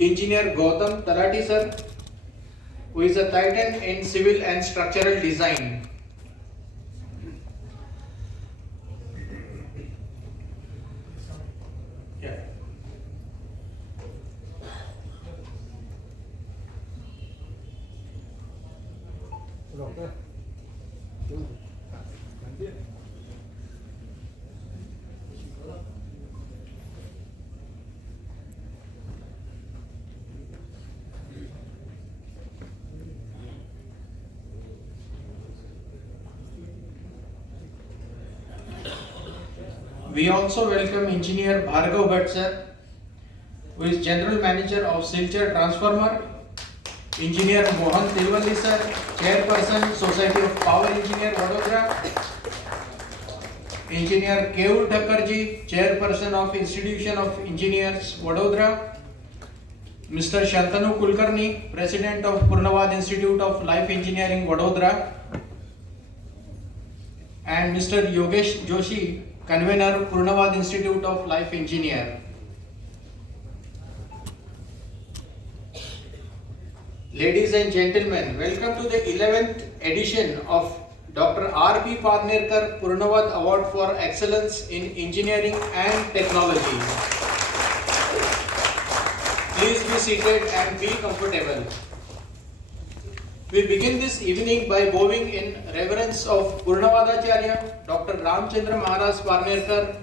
Engineer Gautam Talati sir, who is a titan in civil and structural design. Yeah. We also welcome Engineer Bhargav Bhatt sir, who is General Manager of Silchar Transformer. Engineer Mohan Tilvalli sir, Chairperson Society of Power Engineer Vadodara. Engineer Keul Thakkarji, Chairperson of Institution of Engineers Vadodara. Mr. Shantanu Kulkarni, President of Purnavad Institute of Life Engineering Vadodara. And Mr. Yogesh Joshi, Convener Purnavad Institute of Life Engineer. Ladies and gentlemen, welcome to the 11th edition of Dr. R.P. Parnekar Purnavad Award for Excellence in Engineering and Technology. Please be seated and be comfortable. We begin this evening by bowing in reverence of Purnavadacharya, Dr. Ramchandra Maharaj Parnekar,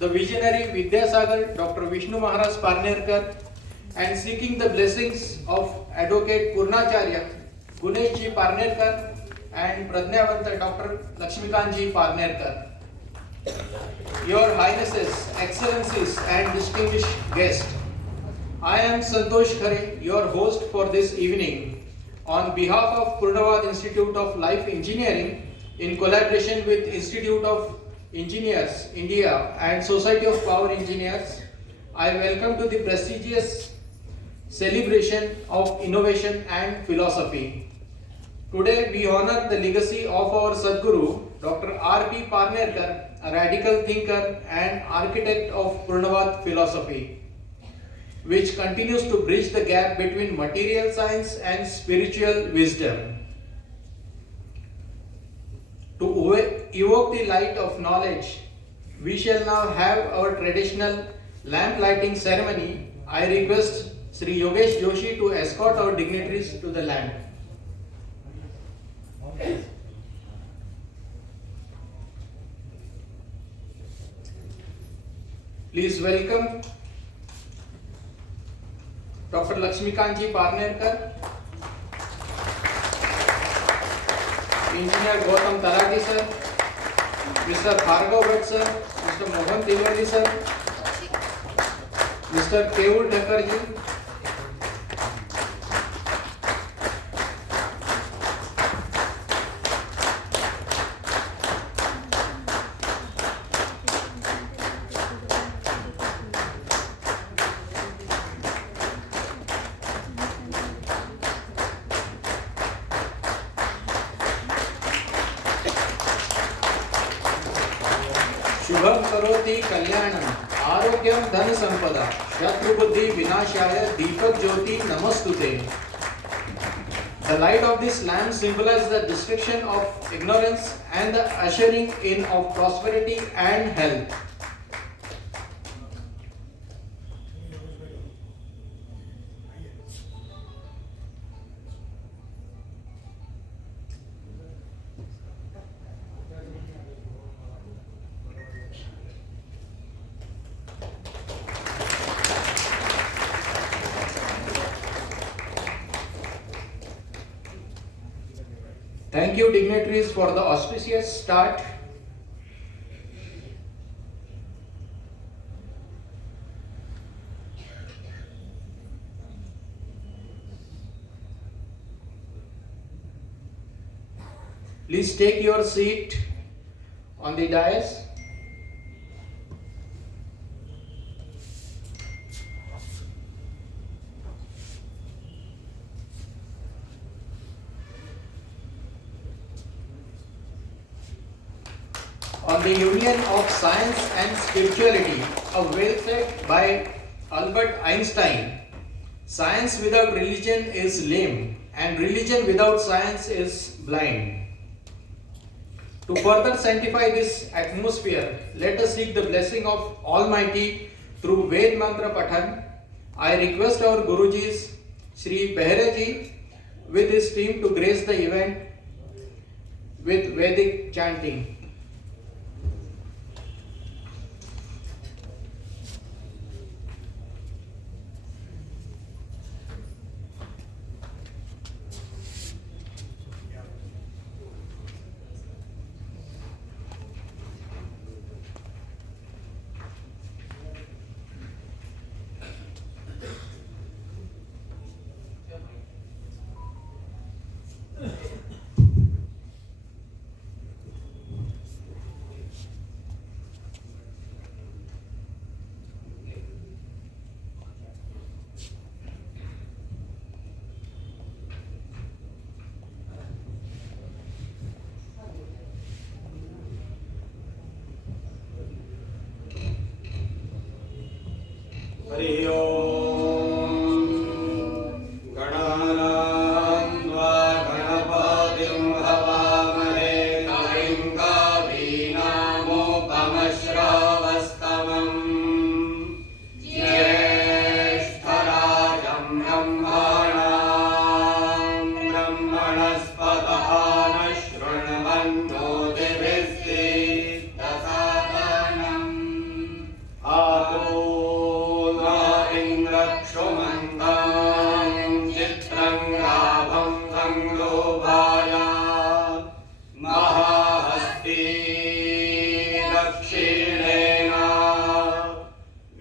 the visionary Vidyasagar, Dr. Vishnu Maharaj Parnekar, and seeking the blessings of Advocate Purnacharya, Guneshji Parnekar, and Pradnyavanta Dr. Laxmikant ji Parnekar. Your Highnesses, Excellencies, and distinguished guests, I am Santosh Khare, your host for this evening. On behalf of Purnavad Institute of Life Engineering, in collaboration with Institute of Engineers India and Society of Power Engineers, I welcome to the prestigious celebration of innovation and philosophy. Today we honor the legacy of our Sadguru, Dr. R.P. Parnekar, a radical thinker and architect of Purnavad philosophy, which continues to bridge the gap between material science and spiritual wisdom. To evoke the light of knowledge, we shall now have our traditional lamp lighting ceremony. I request Sri Yogesh Joshi to escort our dignitaries to the lamp. Please welcome Dr. Laxmikant ji Parnekar, Engineer Gautam Talati sir, Mr. Bhargav Bhatt sir, Mr. Mohan Tilvalli sir, Mr. Keul Thakkarji, Shubham करोति कल्याणम आरोग्यम धन संपदा शत्रुबुद्धि विनाशाय दीपक ज्योति नमस्तुते. The light of this lamp symbolizes the destruction of ignorance and the ushering in of prosperity and health. Thank you, dignitaries, for the auspicious start. Please take your seat on the dais. On the union of science and spirituality, a well said by Albert Einstein, Science without religion is lame, and religion without science is blind. To further sanctify this atmosphere, let us seek the blessing of Almighty through Ved Mantra Pathan. I request our Gurujis, Sri Behreji, with his team to grace the event with Vedic chanting. Hari ओम गणानां त्वा गणपतिं हवामहे कविं कवीनामुपमश्रवस्तमम् ज्येष्ठराजं ब्रह्मणां ब्रह्मणस्पतः शृण्वन्नोतिभिस्सीदसादनम् आतो चित्रंगाभं संलोभाय महाहस्ती दक्षिणेन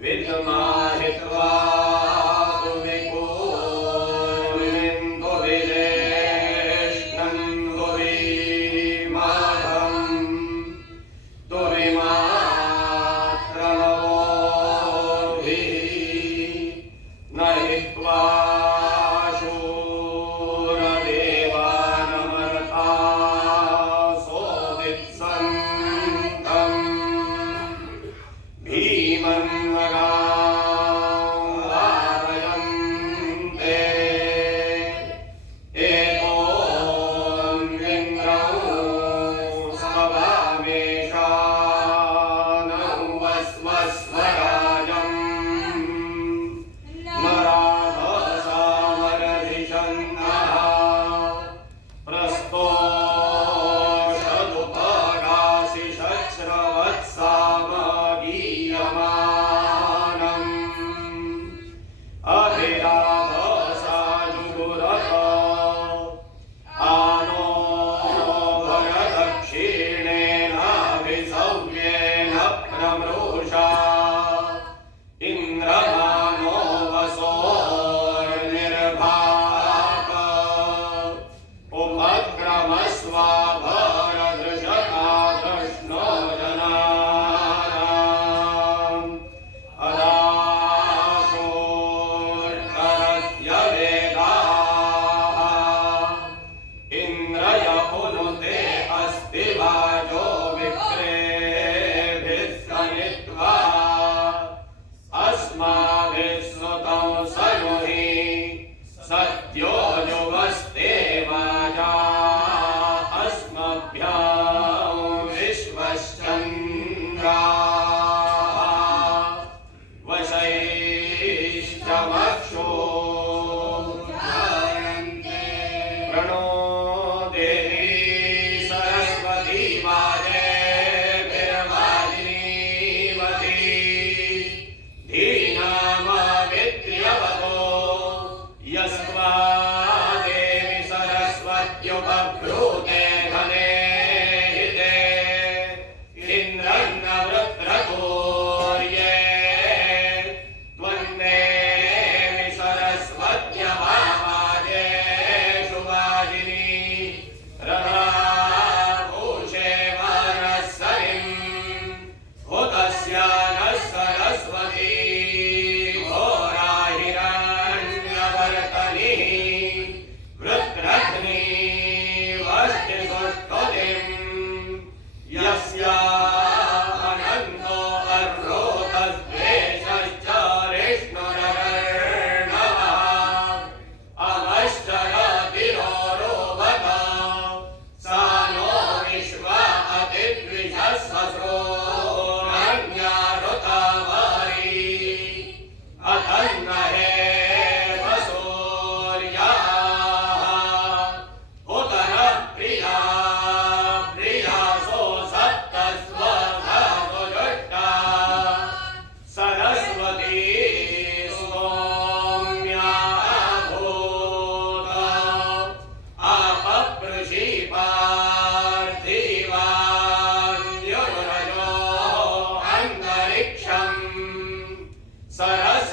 विद्माहित्वा तुविकोर्विन्दुविरेष्णं तुविमाघं तुविमात्रणोभिः न हित्वा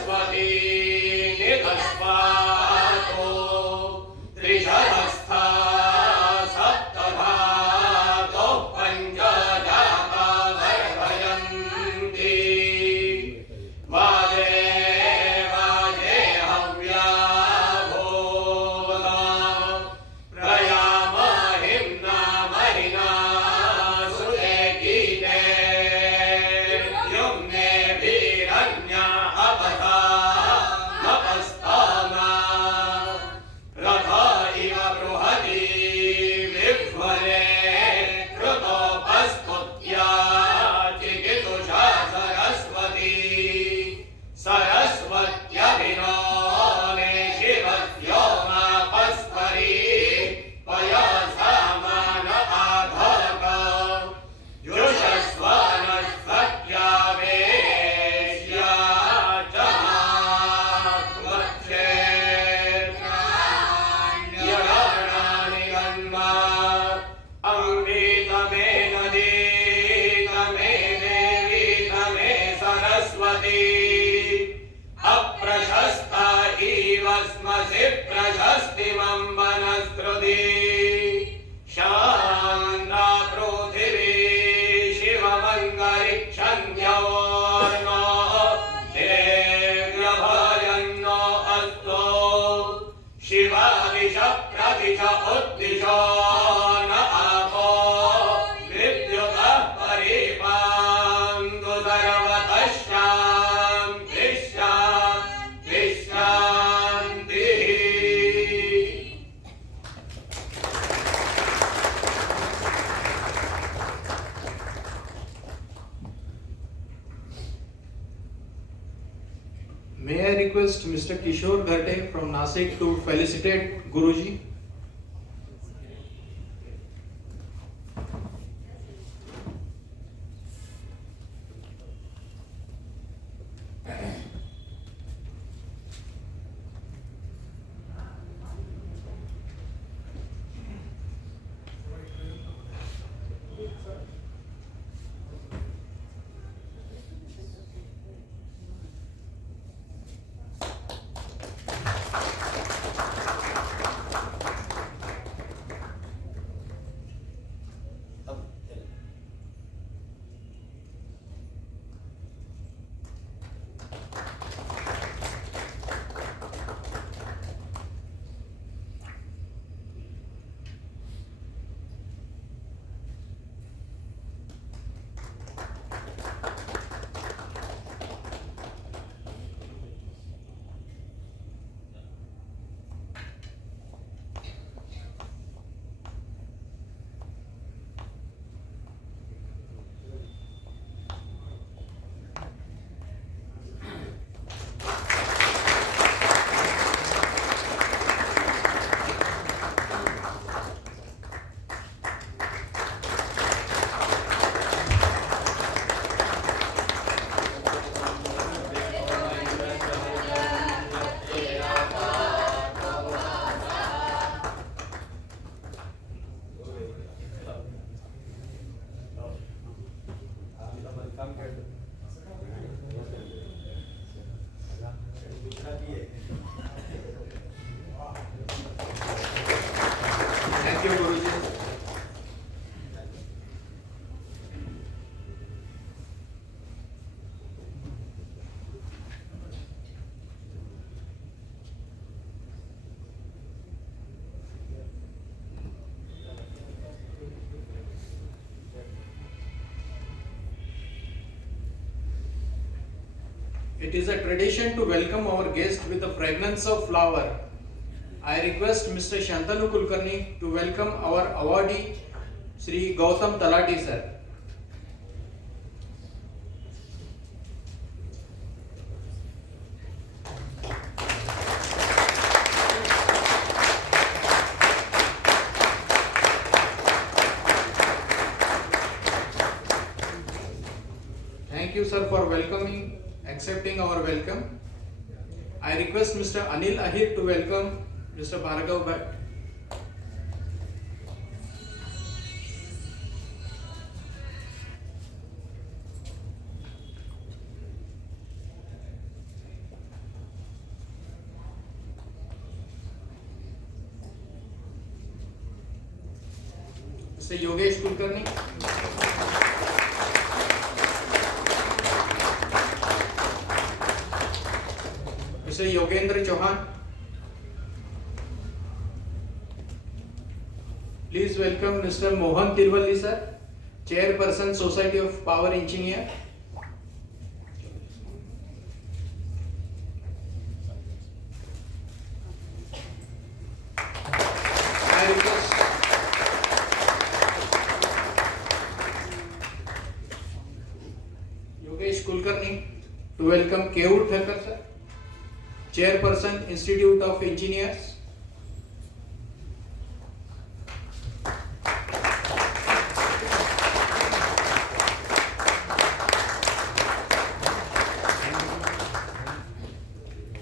सरस्वती निधस्वातो त्रिशहस्था सप्तधातो पञ्चजाता वर्धयन्ति वाजे वाजे हव्या भूता प्रयामहिम्ना महिना सुते गीते युम्ने वीरन्या अपथा नपस्तामा रथ इव बृहती विह्वले कृतोपस्तुत्या चिकितुषा सरस्वती सरस्वत्यभिनोने शिवत्यो मापस्परी पयसामान आधक युषस्वनस्वत्या वेश्या च मात्मध्ये यरणानि गन्मा अङ्गीतमे नदी तमे देवी तमे सरस्वती अप्रशस्ता इव स्मसि प्रशस्तिमं वनस्पति शान्ता पृथिवी शिवमङ्गलिक्षन्योर्नो देव्यभयन्नो अस्तो शिवादिश प्रदिश उद्दिशो न आपो विद्युतः परिपान्तु सर्वतः शान्तिः शान्तिः शान्तिः। May I request Mr. Kishore Ghate from Nasik to felicitate Guruji? Thank you, Guruji. It is a tradition to welcome our guest with the fragrance of flower. I request Mr. Shantanu Kulkarni to welcome our awardee, Sri Gautam Talati sir. Thank you, sir, for accepting our welcome. I request Mr. Anil Ahir to welcome Mr. Bhargav Bhatt. Mr. Yogesh Kulkarni. Mr. Yogendra Chauhan. Please welcome Mr. Mohan Tirvalli sir, Chairperson Society of Power Engineer. I request Yogesh Kulkarni to welcome Keur Thakkar sir, Chairperson Institute of Engineers.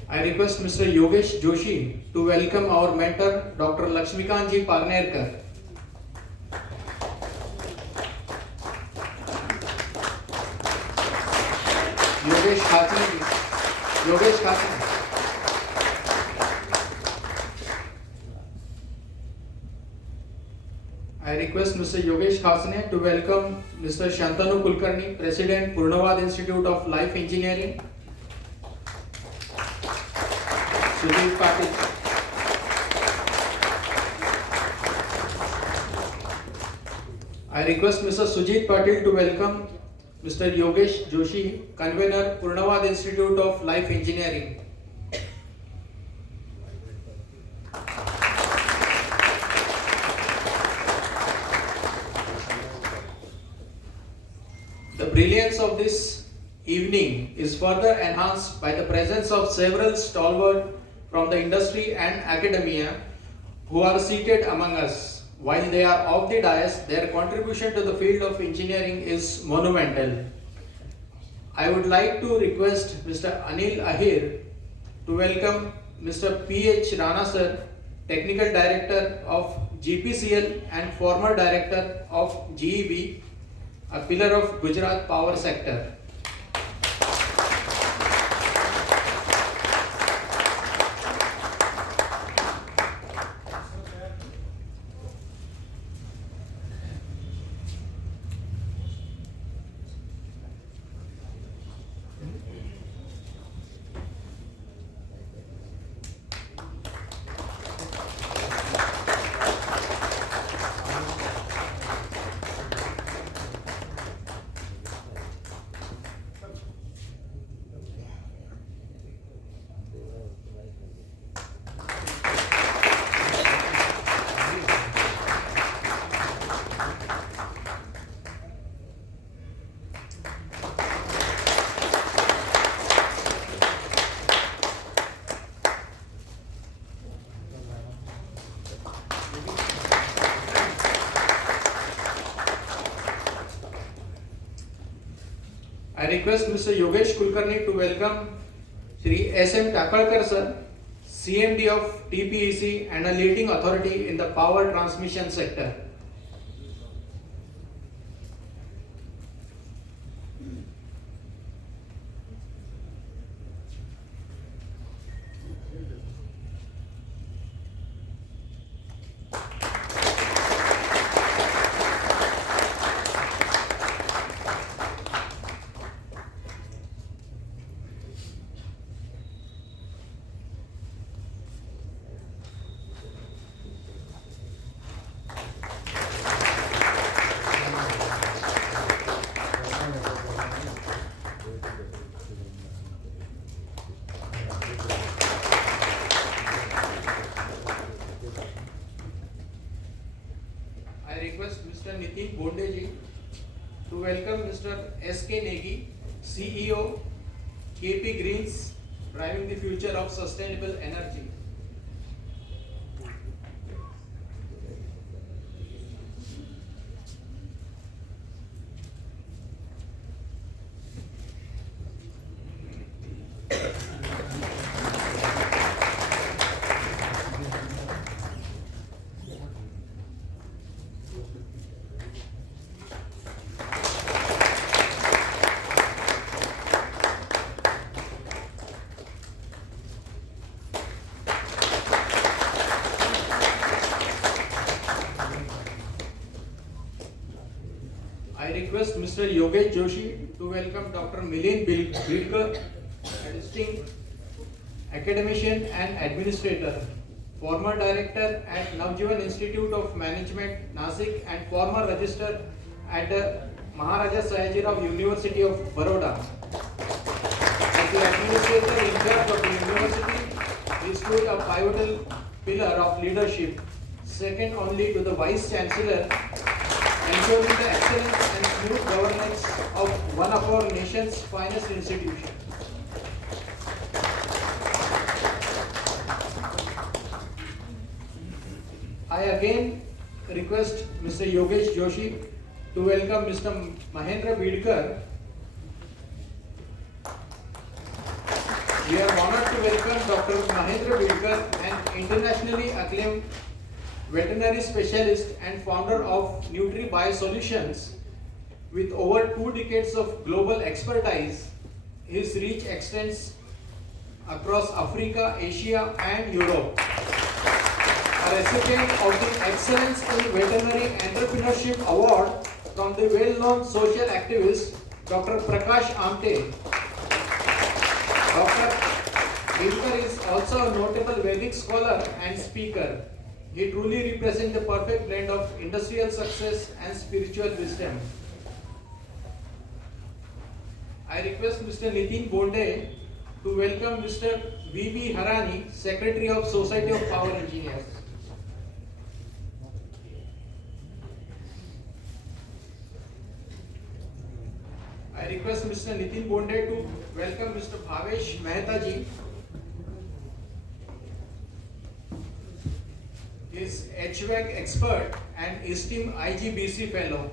I request Mr. Yogesh Joshi to welcome our mentor, Dr. Laxmikant ji Parnekar. Yogesh Khatne. Yogesh Khatne. I request Mr. Yogesh Khasne to welcome Mr. Shantanu Kulkarni, President, Purnavad Institute of Life Engineering. Sujit Patil. I request Mr. Sujit Patil to welcome Mr. Yogesh Joshi, Convener, Purnavad Institute of Life Engineering. The brilliance of this evening is further enhanced by the presence of several stalwarts from the industry and academia who are seated among us. While they are off the dais, their contribution to the field of engineering is monumental. I would like to request Mr. Anil Ahir to welcome Mr. P.H. Rana sir, Technical Director of GPCL and former Director of GEB, a pillar of Gujarat power sector. I request Mr. Yogesh Kulkarni to welcome Shri S.M. Tapalkar sir, CMD of TPEC and a leading authority in the power transmission sector. I request Mr. Nitin Bondeji to welcome Mr. S.K. Negi, CEO, KP Greens, driving the future of sustainable energy. request Mr. Yogesh Joshi to welcome Dr. Milind Bildkar, a distinguished academician and administrator, former director at Navjivan Institute of Management, Nasik, and former registrar at the Maharaja Sayajirao University of Baroda. As the administrator in charge of the university, he stood a pivotal pillar of leadership, second only to the Vice Chancellor, ensuring the excellence and smooth governance of one of our nation's finest institutions. I again request Mr. Yogesh Joshi to welcome Mr. Mahendra Bidkar. We are honored to welcome Dr. Mahendra Bidkar, an internationally acclaimed veterinary specialist and founder of Nutri Biosolutions. With over 2 decades of global expertise, his reach extends across Africa, Asia, and Europe. A recipient of the Excellence in Veterinary Entrepreneurship Award from the well-known social activist Dr. Prakash Amte. Dr. Bidkar is also a notable Vedic scholar and speaker. He truly represents the perfect blend of industrial success and spiritual wisdom. I request Mr. Nitin Bonde to welcome Mr. V.B. Harani, Secretary of Society of Power Engineers. I request Mr. Nitin Bonde to welcome Mr. Bhavesh Mehta ji. He is HVAC expert and esteemed IGBC fellow.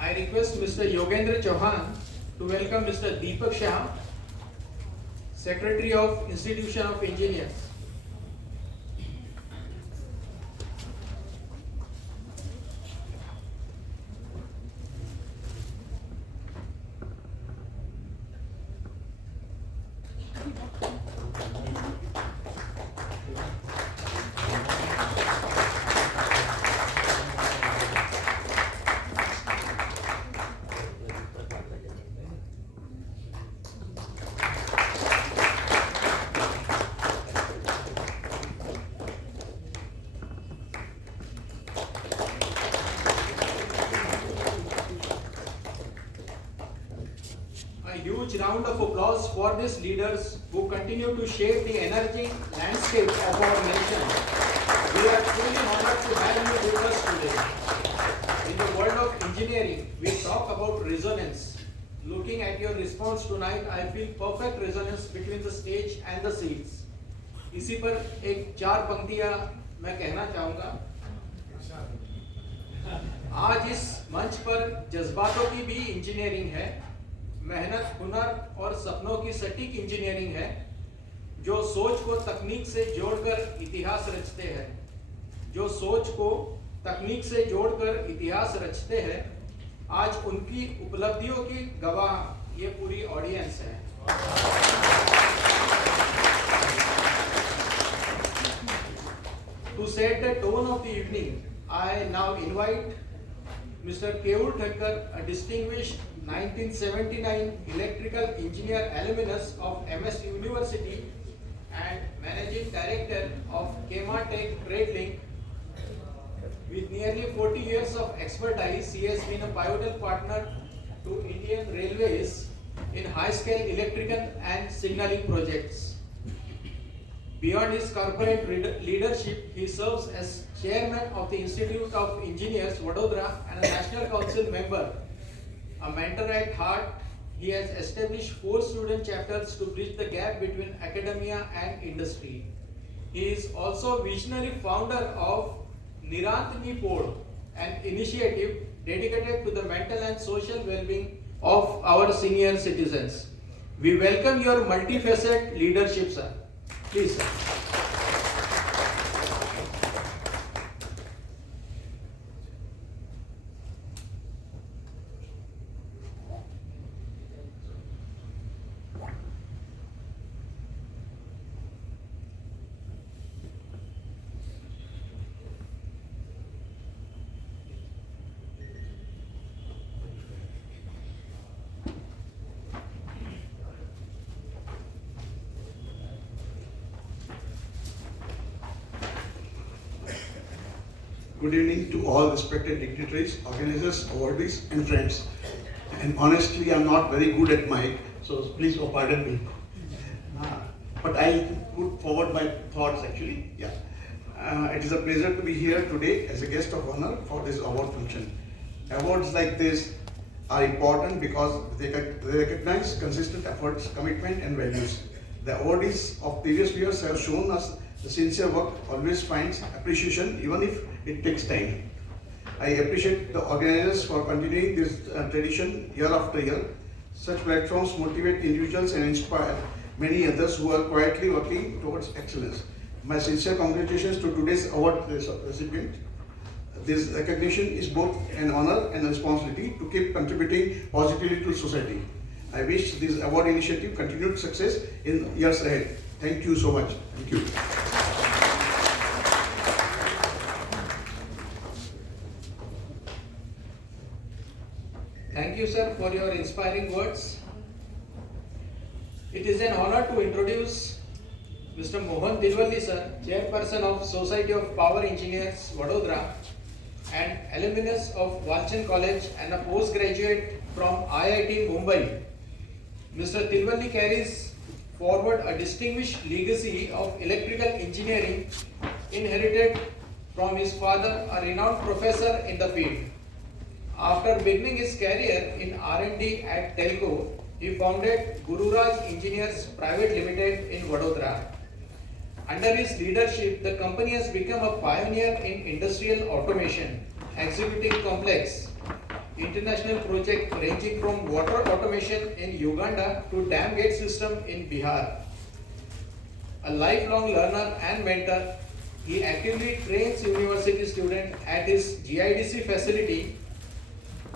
I request Mr. Yogendra Chauhan to welcome Mr. Deepak Shah, Secretary of Institution of Engineers. A huge round of applause for these leaders who continue to shape the energy landscape of our nation. We are truly honored to have you with us today. In the world of engineering, we talk about resonance. Looking at your response tonight, I feel perfect resonance between the stage and the seats. इसी पर एक 4 पंक्तियां मैं कहना चाहूँगा। आज इस मंच पर जज्बातों की भी इंजीनियरिंग है, मेहनत, हुनर और सपनों की सटीक इंजीनियरिंग है, जो सोच को तकनीक से जोड़कर इतिहास रचते हैं, जो सोच को तकनीक से जोड़कर इतिहास रचते हैं। आज उनकी उपलब्धियों की गवाह ये पूरी ऑडियंस है। To set the tone of the evening, I now invite Mr. Keul Thakkar, a distinguished 1979 electrical engineer alumnus of MS University and managing director of Kema Tech Trade Link. With nearly 40 years of expertise, he has been a pivotal partner to Indian Railways in high-scale electrical and signaling projects. Beyond his corporate leadership, he serves as chairman of the Institute of Engineers, Vadodara, and a National Council member. A mentor at heart, he has established 4 student chapters to bridge the gap between academia and industry. He is also visionary founder of Nirant Nipod, an initiative dedicated to the mental and social well-being of our senior citizens. We welcome your multifaceted leadership, sir. Please, sir. Good evening to all respected dignitaries, organizers, awardees, and friends. And honestly, I'm not very good at mic, so please pardon me. But I'll put forward my thoughts actually. Yeah. It is a pleasure to be here today as a guest of honor for this award function. Awards like this are important because they recognize consistent efforts, commitment, and values. The awardees of previous years have shown us the sincere work always finds appreciation even if it takes time. I appreciate the organizers for continuing this tradition year after year. Such platforms motivate individuals and inspire many others who are quietly working towards excellence. My sincere congratulations to today's award recipient. This recognition is both an honor and a responsibility to keep contributing positively to society. I wish this award initiative continued success in years ahead. Thank you so much. Thank you. Thank you, sir, for your inspiring words. It is an honor to introduce Mr. Mohan Dilwalli, sir, Chairperson of Society of Power Engineers, Vadodara, and alumnus of Walchand College and a postgraduate from IIT Mumbai. Mr. Dilwalli carries forward a distinguished legacy of electrical engineering inherited from his father, a renowned professor in the field. After beginning his career in R&D at Telco, he founded Gururaj Engineers Private Limited in Vadodara. Under his leadership, the company has become a pioneer in industrial automation, executing complex international projects ranging from water automation in Uganda to dam gate system in Bihar. A lifelong learner and mentor, he actively trains university students at his GIDC facility,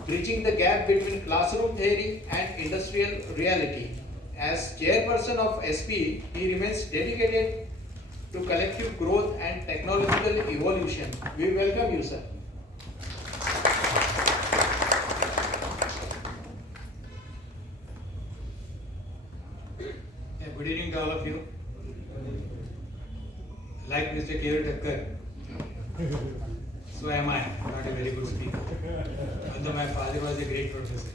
bridging the gap between classroom theory and industrial reality. As chairperson of SP, he remains dedicated to collective growth and technological evolution. We welcome you, sir. Good evening to all of you. Like Mr. K. Thakkar, so am I, not a very good speaker. Although my father was a great professor.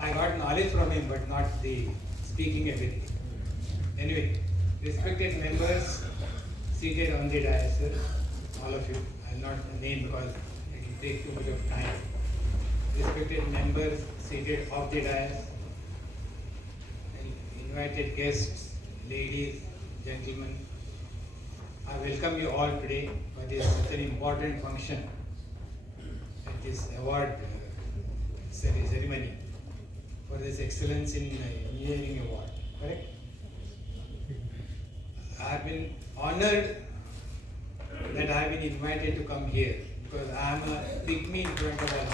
I got knowledge from him, but not the speaking ability. Anyway, respected members seated on the dais, all of you, I will not name because it will take too much of time. Respected members seated off the dais, invited guests, ladies, gentlemen, I welcome you all today for this such an important function at this award ceremony for this Excellence in Engineering Award. Correct? I have been honored that I have been invited to come here because I am a pygmy in front of all.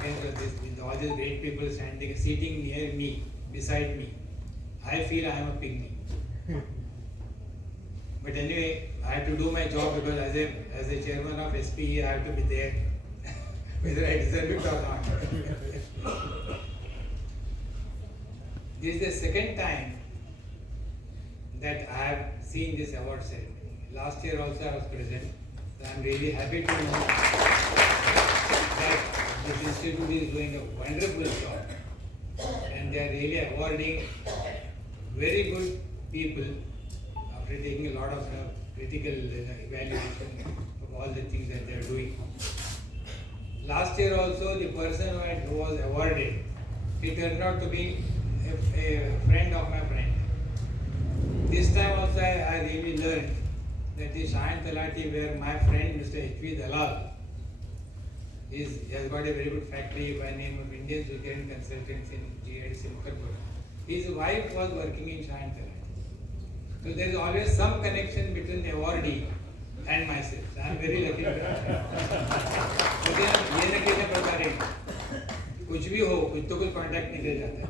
Again, with all these great people sitting near me, beside me, I feel I am a pygmy. But anyway, I have to do my job because as a chairman of SPE, I have to be there, whether I deserve it or not. This is the second time that I have seen this award ceremony. Last year also I was present. So I am really happy to know that this institute is doing a wonderful job. And they are really awarding very good people after taking a lot of critical evaluation of all the things that they are doing. Last year also the person who was awarded, he turned out to be a friend of my friend. This time also I really learned that the Shayan Talati were my friend Mr. H.V. Dalal. He has got a very good factory by name of Indian Security Consultants in GIDC Mukherjee. His wife was working in Shantala. So there is always some connection between the awardee and myself. I am very lucky. लेकिन ये न कहने प्रकार है कुछ भी हो कुछ तो कुछ contact नहीं दे जाता.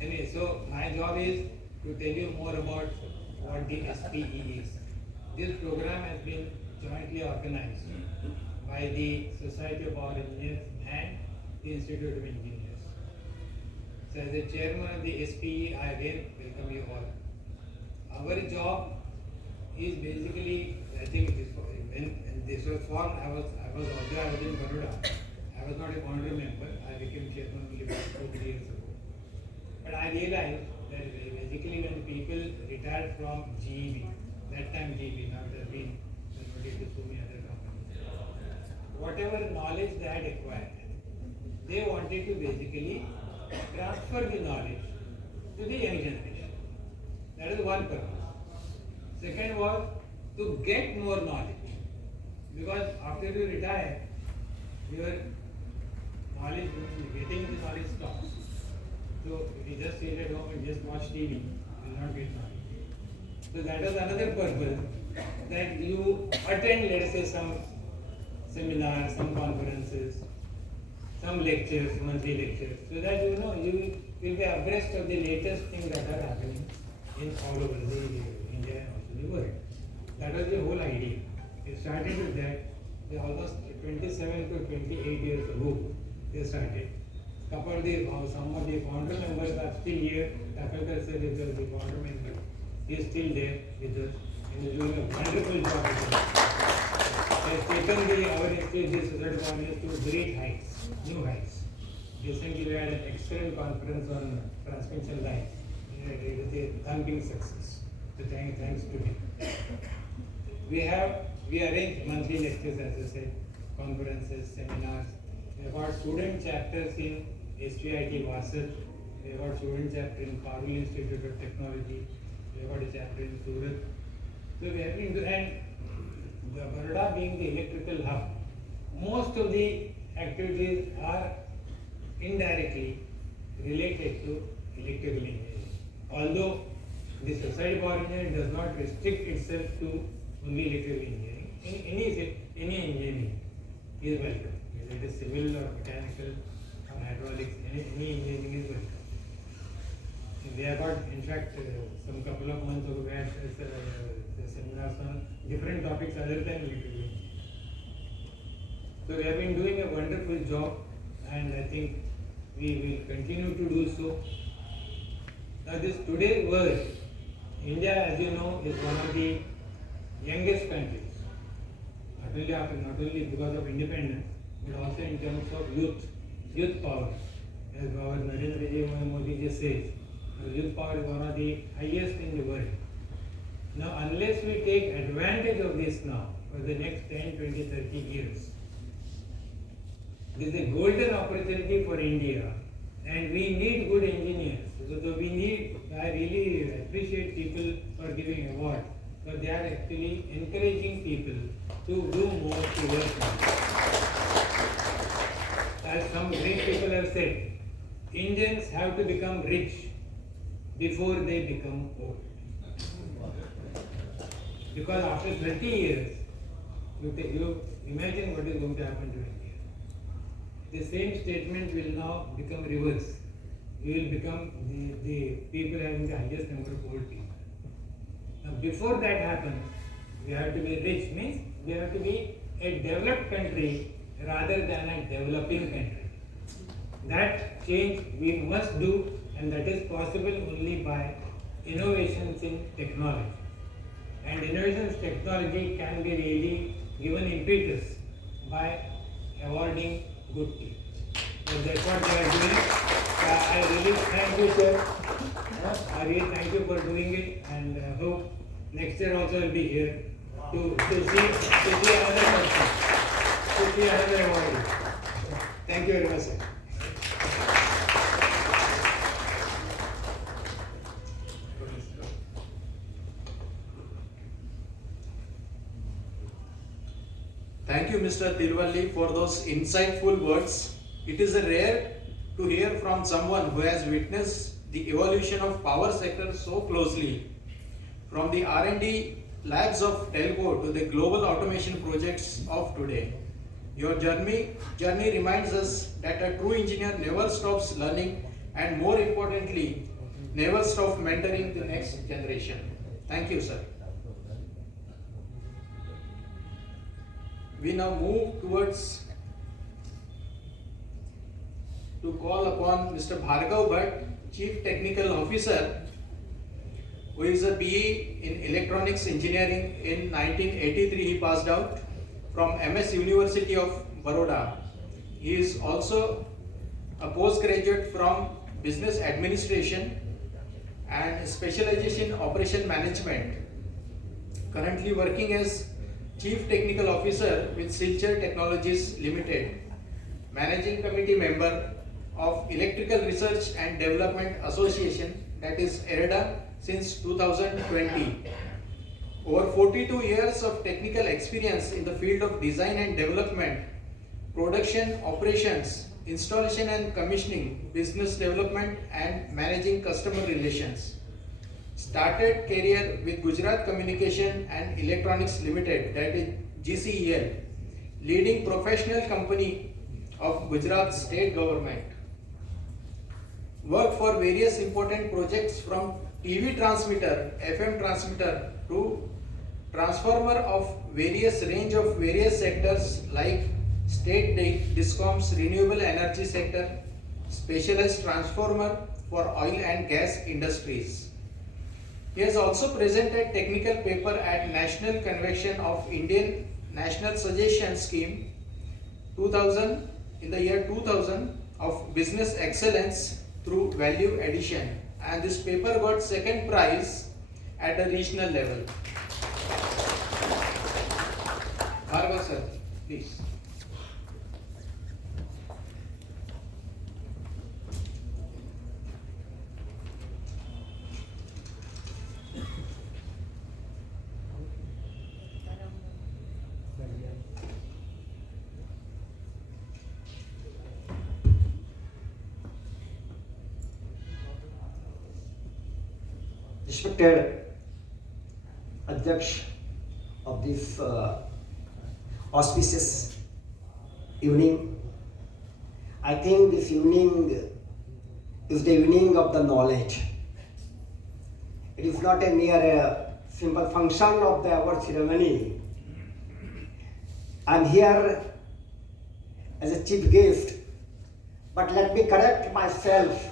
Anyway, so my job is to tell you more about what the SPE is. This program has been jointly organized by the Society of Power Engineers and the Institute of Engineers. So as the chairman of the SPE, I again welcome you all. Our job is basically, I think when this was formed, I was in Baroda. I was not a founder member. I became chairman only about 2-3 years ago. But I realized that basically when people retired from GEB, that time GEB, now it has been converted to so many other companies. Whatever knowledge they had acquired, they wanted to basically transfer the knowledge to the young generation. That is one purpose. Second was to get more knowledge. Because after you retire, your knowledge, getting the knowledge stops. So if you just sit at home and just watch TV, you will not get knowledge. So that is another purpose, that you attend, let us say, some seminars, some conferences, some lectures, monthly lectures, so that you know you will be abreast of the latest things that are happening in all over the India and also the world. That was the whole idea. It started with that. They almost 27 to 28 years ago they started. Couple of some of the founder members are still here. Takalkar sir is the founder member. He is still there with us and is doing a wonderful job. He has taken our institute, this society, to great heights, new heights. Recently we had an excellent conference on transmission lines. It was a thumping success. So thanks to him. We arrange monthly lectures, as I said, conferences, seminars. We have got student chapters in SVIT Vasat. We have got student chapter in Parul Institute of Technology. We have got a chapter in Surat. So we have been doing, and the Baroda being the electrical hub, most of the activities are indirectly related to electrical engineering. Although the Society of Power Engineering does not restrict itself to only electrical engineering. Any engineering is welcome. Whether it is civil or mechanical or hydraulics, any engineering is welcome. We have got, in fact, some couple of months ago, we had seminars on different topics other than electrical engineering. So we have been doing a wonderful job, and I think we will continue to do so. Now, this today's world, India, as you know, is one of the youngest countries. Not only because of independence, but also in terms of youth power. As our Narendra Modi just says, youth power is one of the highest in the world. Now, unless we take advantage of this now for the next 10, 20, 30 years, this is a golden opportunity for India, and we need good engineers. So I really appreciate people for giving awards, but they are actually encouraging people to do more to work more. As some great people have said, Indians have to become rich before they become old. Because after 30 years, you imagine what is going to happen to India. The same statement will now become reverse. We will become the people having the highest number of old people. Now, before that happens, we have to be rich, means we have to be a developed country rather than a developing country. That change we must do, and that is possible only by innovations in technology. And innovations in technology can be really given impetus by awarding good people. So that's what they are doing. I really thank you, sir. I really thank you for doing it, and hope next year also will be here to see another person, to see another award. Thank you very much, sir. Thank you, Mr. Tirvalli, for those insightful words. It is rare to hear from someone who has witnessed the evolution of power sector so closely, from the R&D labs of telco to the global automation projects of today. Your journey reminds us that a true engineer never stops learning and, more importantly, never stops mentoring the next generation. Thank you, sir. We now move towards to call upon Mr. Bhargav Bhatt, Chief Technical Officer, who is a BE in Electronics Engineering. In 1983 he passed out from MS University of Baroda. He is also a postgraduate from Business Administration and specialization in Operation Management. Currently working as Chief Technical Officer with Silchar Technologies Limited, Managing Committee Member of Electrical Research and Development Association, that is ERDA, since 2020. Over 42 years of technical experience in the field of design and development, production, operations, installation and commissioning, business development and managing customer relations. Started career with Gujarat Communication and Electronics Limited, that is GCEL, leading professional company of Gujarat state government. Worked for various important projects from TV transmitter, FM transmitter to transformer of various range of various sectors like state discoms, renewable energy sector, specialized transformer for oil and gas industries. He has also presented technical paper at National Convention of Indian National Suggestion Scheme 2000 in the year 2000 of Business Excellence through Value Addition, and this paper got second prize at a regional level. Bhargav sir, please. Respected Adhyaksh of this auspicious evening, I think this evening is the evening of the knowledge. It is not a mere simple function of the award ceremony. I am here as a chief guest, but let me correct myself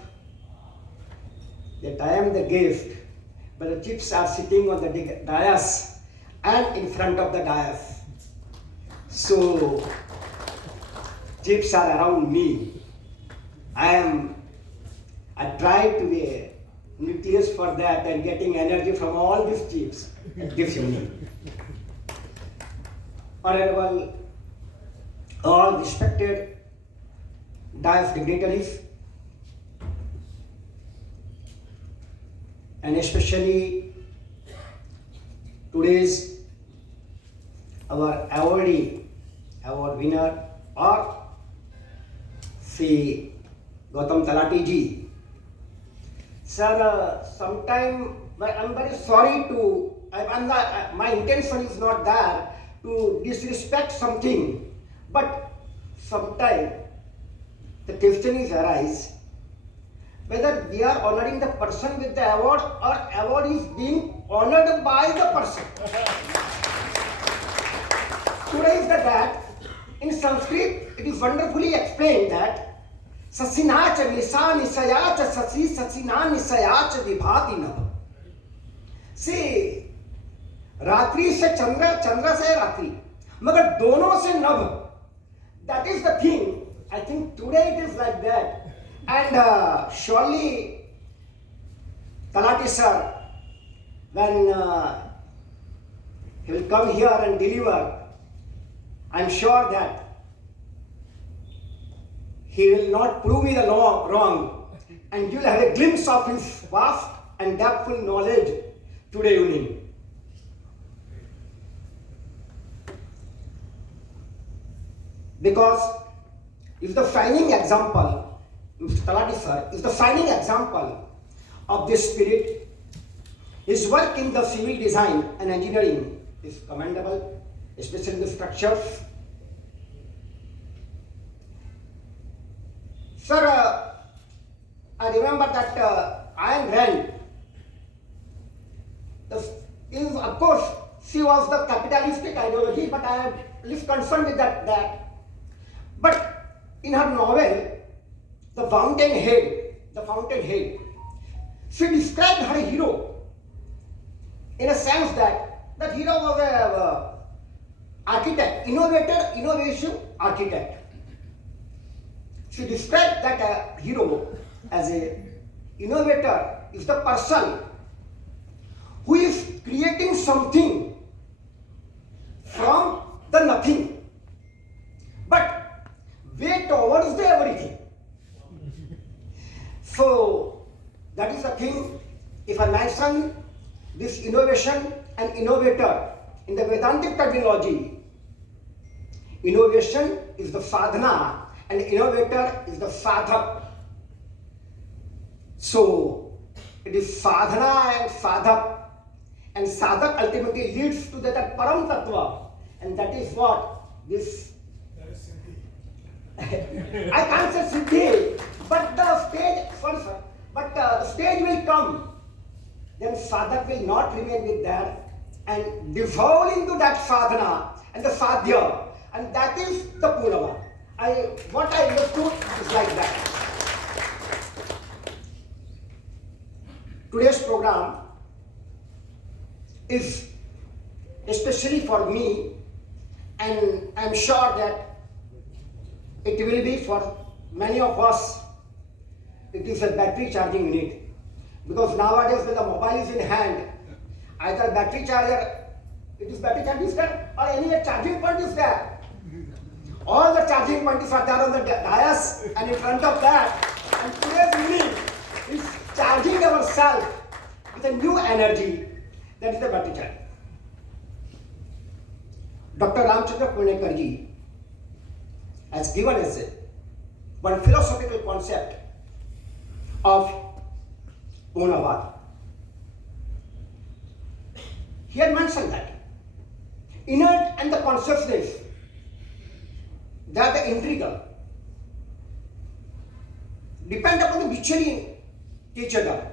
that I am the guest, but the chiefs are sitting on the dais and in front of the dais. So, chiefs are around me. I try to be a nucleus for that and getting energy from all these chiefs at this evening. Honorable, all respected dais dignitaries, and especially today's our award winner or Sri Gautam Talati ji. Sir, sometime I'm very sorry to, my intention is not there to disrespect something, but sometime the question is arise whether we are honoring the person with the award or award is being honored by the person. Today is the that in Sanskrit it is wonderfully explained that Sasinacha Nisa Nisayacha Sasi Sasina Nisayacha Vibhati Nava. See, Ratri se Chandra, Chandra se Ratri. Magar dono se Nav. That is the thing. I think today it is like that. And surely, Talati sir, when he will come here and deliver, I am sure that he will not prove me the wrong, and you will have a glimpse of his vast and depthful knowledge today evening. because is the shining example, Mr. Talati sir, is the shining example of this spirit. His work in the civil design and engineering is commendable, especially in the structures. Sir, I remember that Ayn Rand, is of course she was the capitalistic ideology, but I am least concerned with that. But in her novel, The Fountainhead, she described her hero in a sense that hero was a architect, innovation architect. She described that hero as a innovator is the person who is creating something from the nothing, but way towards the everything. So that is the thing. If I mention this innovation and innovator in the Vedantic terminology, innovation is the sadhana and innovator is the sadhak. So it is sadhana and sadhak ultimately leads to that param tattva, and that is what this I can't say siddhi, but the stage will come. Then sadhak will not remain with that and devolve into that sadhana and the sadhya, and that is the purnava. What I understood is like that. Today's program is especially for me, and I am sure that it will be for many of us. It is a battery charging unit, because nowadays when the mobile is in hand, either battery charger, it is battery charging there, or any charging point is there. All the charging points are there on the dais and in front of that, and today's meaning is charging ourselves with a new energy, that is the battery charge. Dr. Ramchandra Parnekar ji has given us one philosophical concept of Purnavad. He had mentioned that inert and the consciousness, they are the integral, depend upon the mutually each other.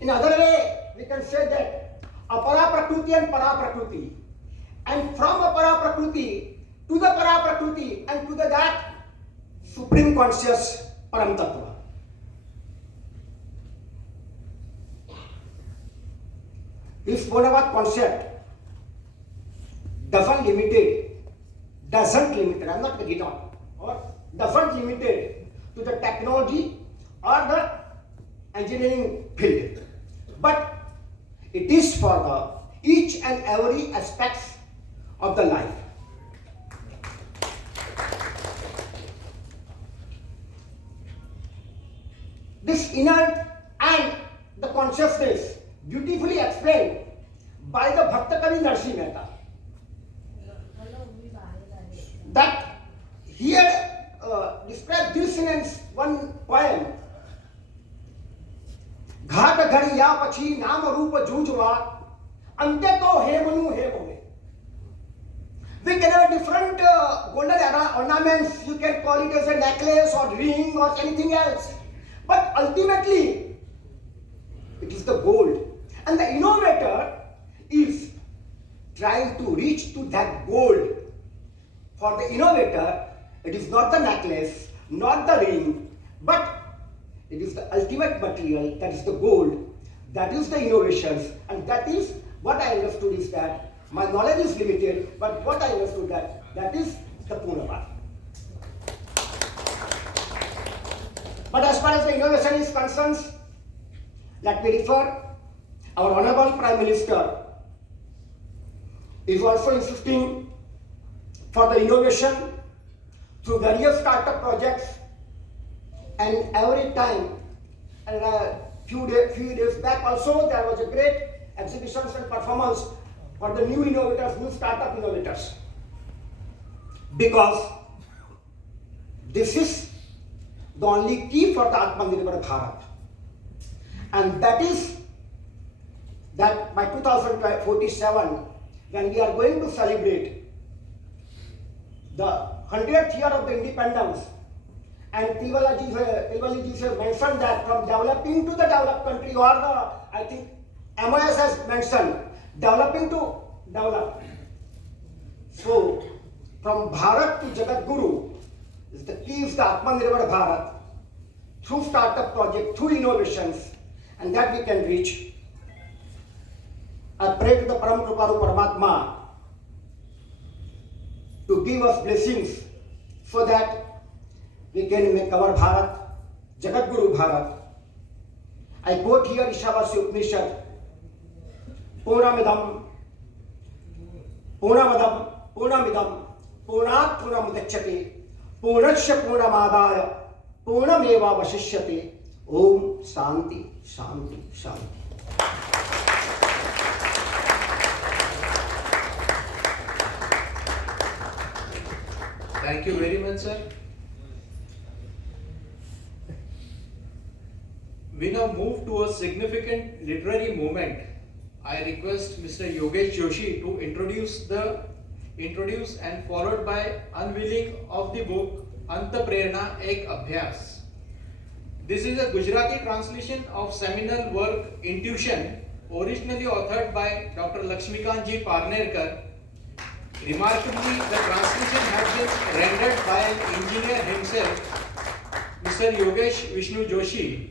In other way, we can say that apara prakriti and para prakriti, and from apara prakriti to the para prakriti and to that supreme conscious param tattva. This Purnavad concept doesn't limit, I'm not taking it on, or doesn't limit it to the technology or the engineering field, but it is for the each and every aspects of the life. This inert and the consciousness beautifully explained by the Bhatt Kavi Narsi Mehta. That here described this in one poem. घाट घड़ी या पछी नाम रूप जूझवा अंते तो हे मनु हे मोहे. We can have different golden ornaments. You can call it as a necklace or ring or anything else, but ultimately it is the gold, and the innovator is trying to reach to that gold. For the innovator, it is not the necklace, not the ring, but it is the ultimate material, that is the gold, that is the innovations, and that is what I understood is that my knowledge is limited, but what I understood that is the Purnavad. But as far as the innovation is concerned, let me refer, our Honorable Prime Minister is also insisting for the innovation through various startup projects, and every time, and few days back also there was a great exhibitions and performance for the new innovators, new startup innovators. because this is the only key for the Atmanirbhar Bharat. And that is that by 2047, when we are going to celebrate the 100th year of the independence, and Tilwalaji has mentioned that from developing to the developed country, or I think MOS has mentioned developing to develop. So from Bharat to Jagat Guru, the key is the Atmanirbhar Bharat, through startup project, through innovations, and that we can reach. I pray to the Param Kripalu Paramatma to give us blessings so that we can make our Bharat, Jagat Guru Bharat. I quote here Ishavasya Upanishad, Purnamidam, Purnamidam, Purnat Purnamudachyate, Purnasya Purnamadaya, Purnameva Vasishyate. Om Shanti, Shanti, Shanti. Thank you very much, sir. We now move to a significant literary moment. I request Mr. Yogesh Joshi to introduce and followed by unveiling of the book Anta Prerna Ek Abhyas. This is a Gujarati translation of seminal work Intuition, originally authored by Dr. Laxmikant ji Parnekar. Remarkably, the translation has been rendered by an engineer himself, Mr. Yogesh Vishnu Joshi.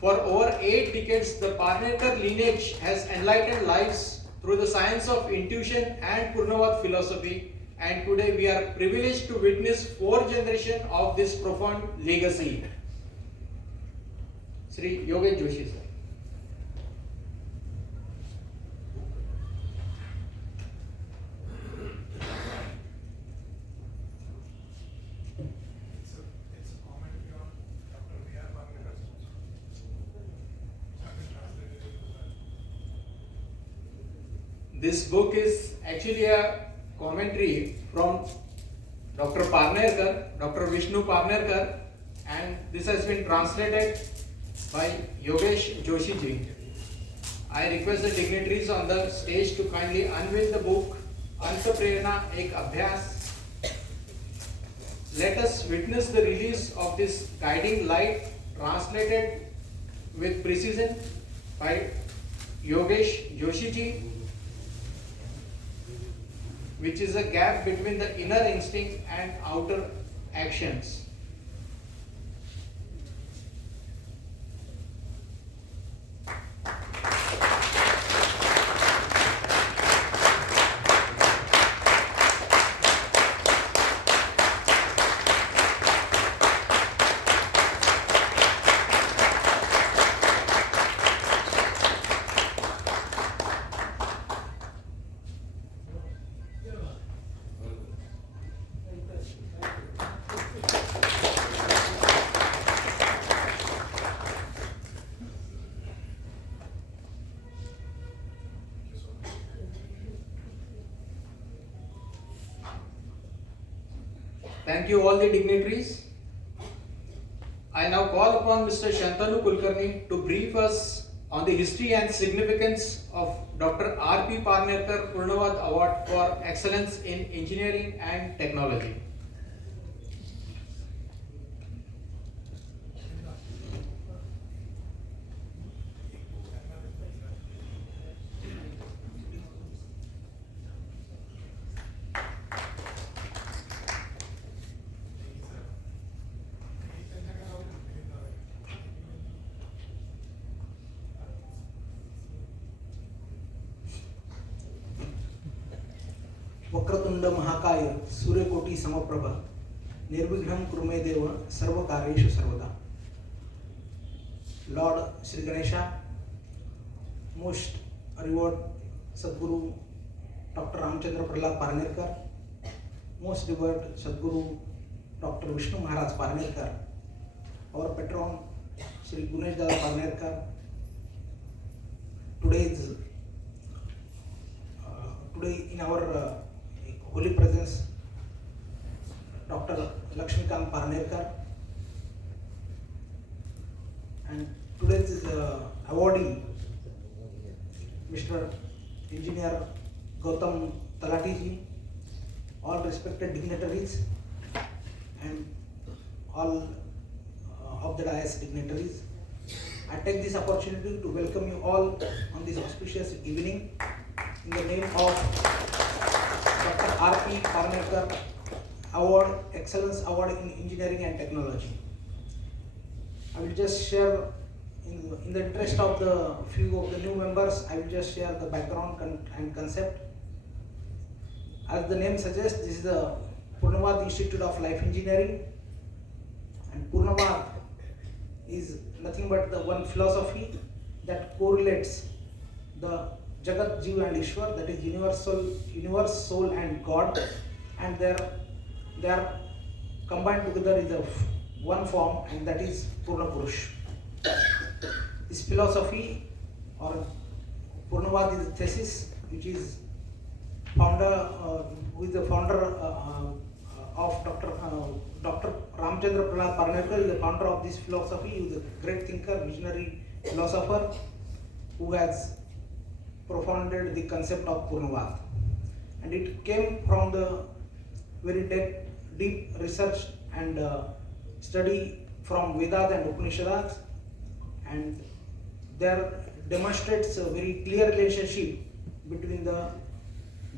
For over 8 decades, the Parnekar lineage has enlightened lives through the science of intuition and Purnavad philosophy, and today we are privileged to witness 4 generations of this profound legacy. Sri Yogesh Joshi, sir. This book is actually a commentary from Dr. Parnekar, Dr. Vishnu Parnekar, and this has been translated by Yogesh Joshi ji. I request the dignitaries on the stage to kindly unveil the book Anta Prerna Ek Abhyas. Let us witness the release of this guiding light translated with precision by Yogesh Joshi ji, which is a gap between the inner instinct and outer actions. Thank you all the dignitaries. I now call upon Mr. Shantanu Kulkarni to brief us on the history and significance of Dr. R.P. Parnekar Purnavad Award for Excellence in Engineering and Technology. Vakratunda महाकाय सूर्यकोटि समप्रभ निर्विघ्नं कुरु मे देव सर्व कार्येषु सर्वदा. Lord Sri Ganesha, most revered Sadguru Dr. Ramchandra Prahlad Parnekar, most revered Sadguru Dr. Vishnu Maharaj Parnekar, our patron Sri Gunesh Dada Parnekar, today in our holy presence, Parnekar. And today's awardee, Mr. Engineer Gautam Talatiji, all respected dignitaries and all of the dais dignitaries. I take this opportunity to welcome you all on this auspicious evening in the name of Dr. R.P. Parnekar Award, Excellence Award in Engineering and Technology. I will just share, in the interest of the few of the new members, I will just share the background and concept. As the name suggests, this is the Purnavad Institute of Life Engineering, and Purnavad is nothing but the one philosophy that correlates the Jagat, Jiv and Ishwar, that is universe, soul and God, and they are combined together in one form, and that is Purna Purush. This philosophy or Purnavad is a thesis which is who is the founder of Dr. Ramchandra Prahlad Parnekar, is the founder of this philosophy. He is a great thinker, visionary philosopher who has propounded the concept of Purnavad. And it came from the very deep research and study from Vedas and Upanishads, and there demonstrates a very clear relationship between the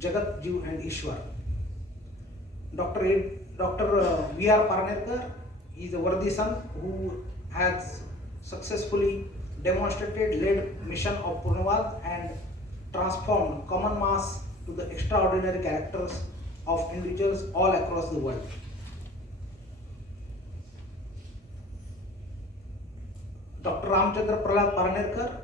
Jagat, Jiv and Ishwar. Dr. V.R. Parnekar is a worthy son who has successfully demonstrated, led mission of Purnavad and transformed common mass to the extraordinary characters of individuals all across the world. Dr. Ramchandra Prahlad Parnekar,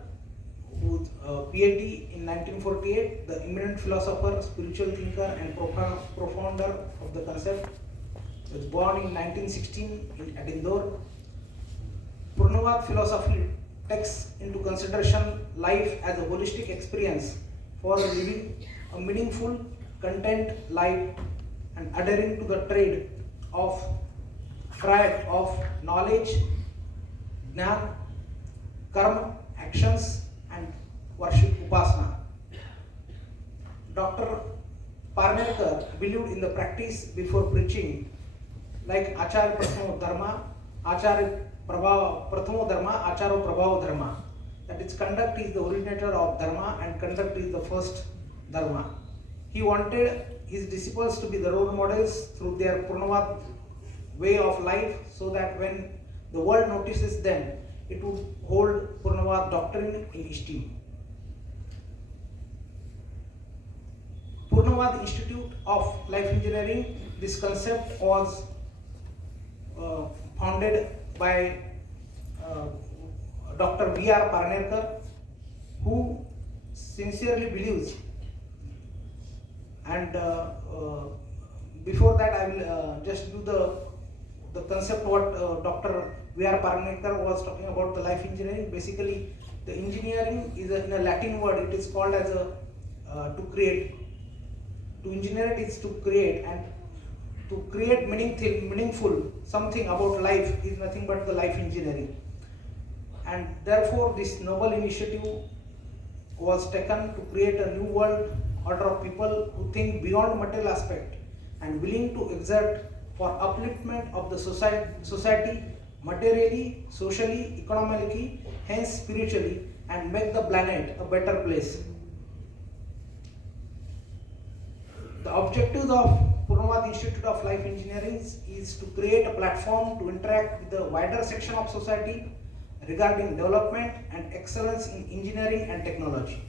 whose PhD in 1948, the eminent philosopher, spiritual thinker and profounder of the concept, was born in 1916 at Indore. Purnavad philosophy takes into consideration life as a holistic experience for living a meaningful, content life and adhering to the triad of knowledge, jnana, karma, actions and worship, upasana. Dr. Parnekar believed in the practice before preaching, like Acharya Prathamo Dharma, Acharya Prathamo Dharma, Acharya Prabhava Dharma. That is, conduct is the originator of Dharma and conduct is the first Dharma. He wanted his disciples to be the role models through their Purnavad way of life, so that when the world notices them, it would hold Purnavad doctrine in esteem. Purnavad Institute of Life Engineering, this concept was founded by Dr. V.R. Parnekar, who sincerely believes, and before that I will just do the concept what Dr. V.R. Parnekar was talking about the life engineering. Basically, the engineering is in a Latin word, it is called as to create. To engineer it is to create, and to create meaningful something about life is nothing but the life engineering. And therefore this noble initiative was taken to create a new world order of people who think beyond material aspect and willing to exert for upliftment of the society materially, socially, economically, hence spiritually, and make the planet a better place. The objectives of Purnavad Institute of Life Engineering is to create a platform to interact with the wider section of society regarding development and excellence in engineering and technology,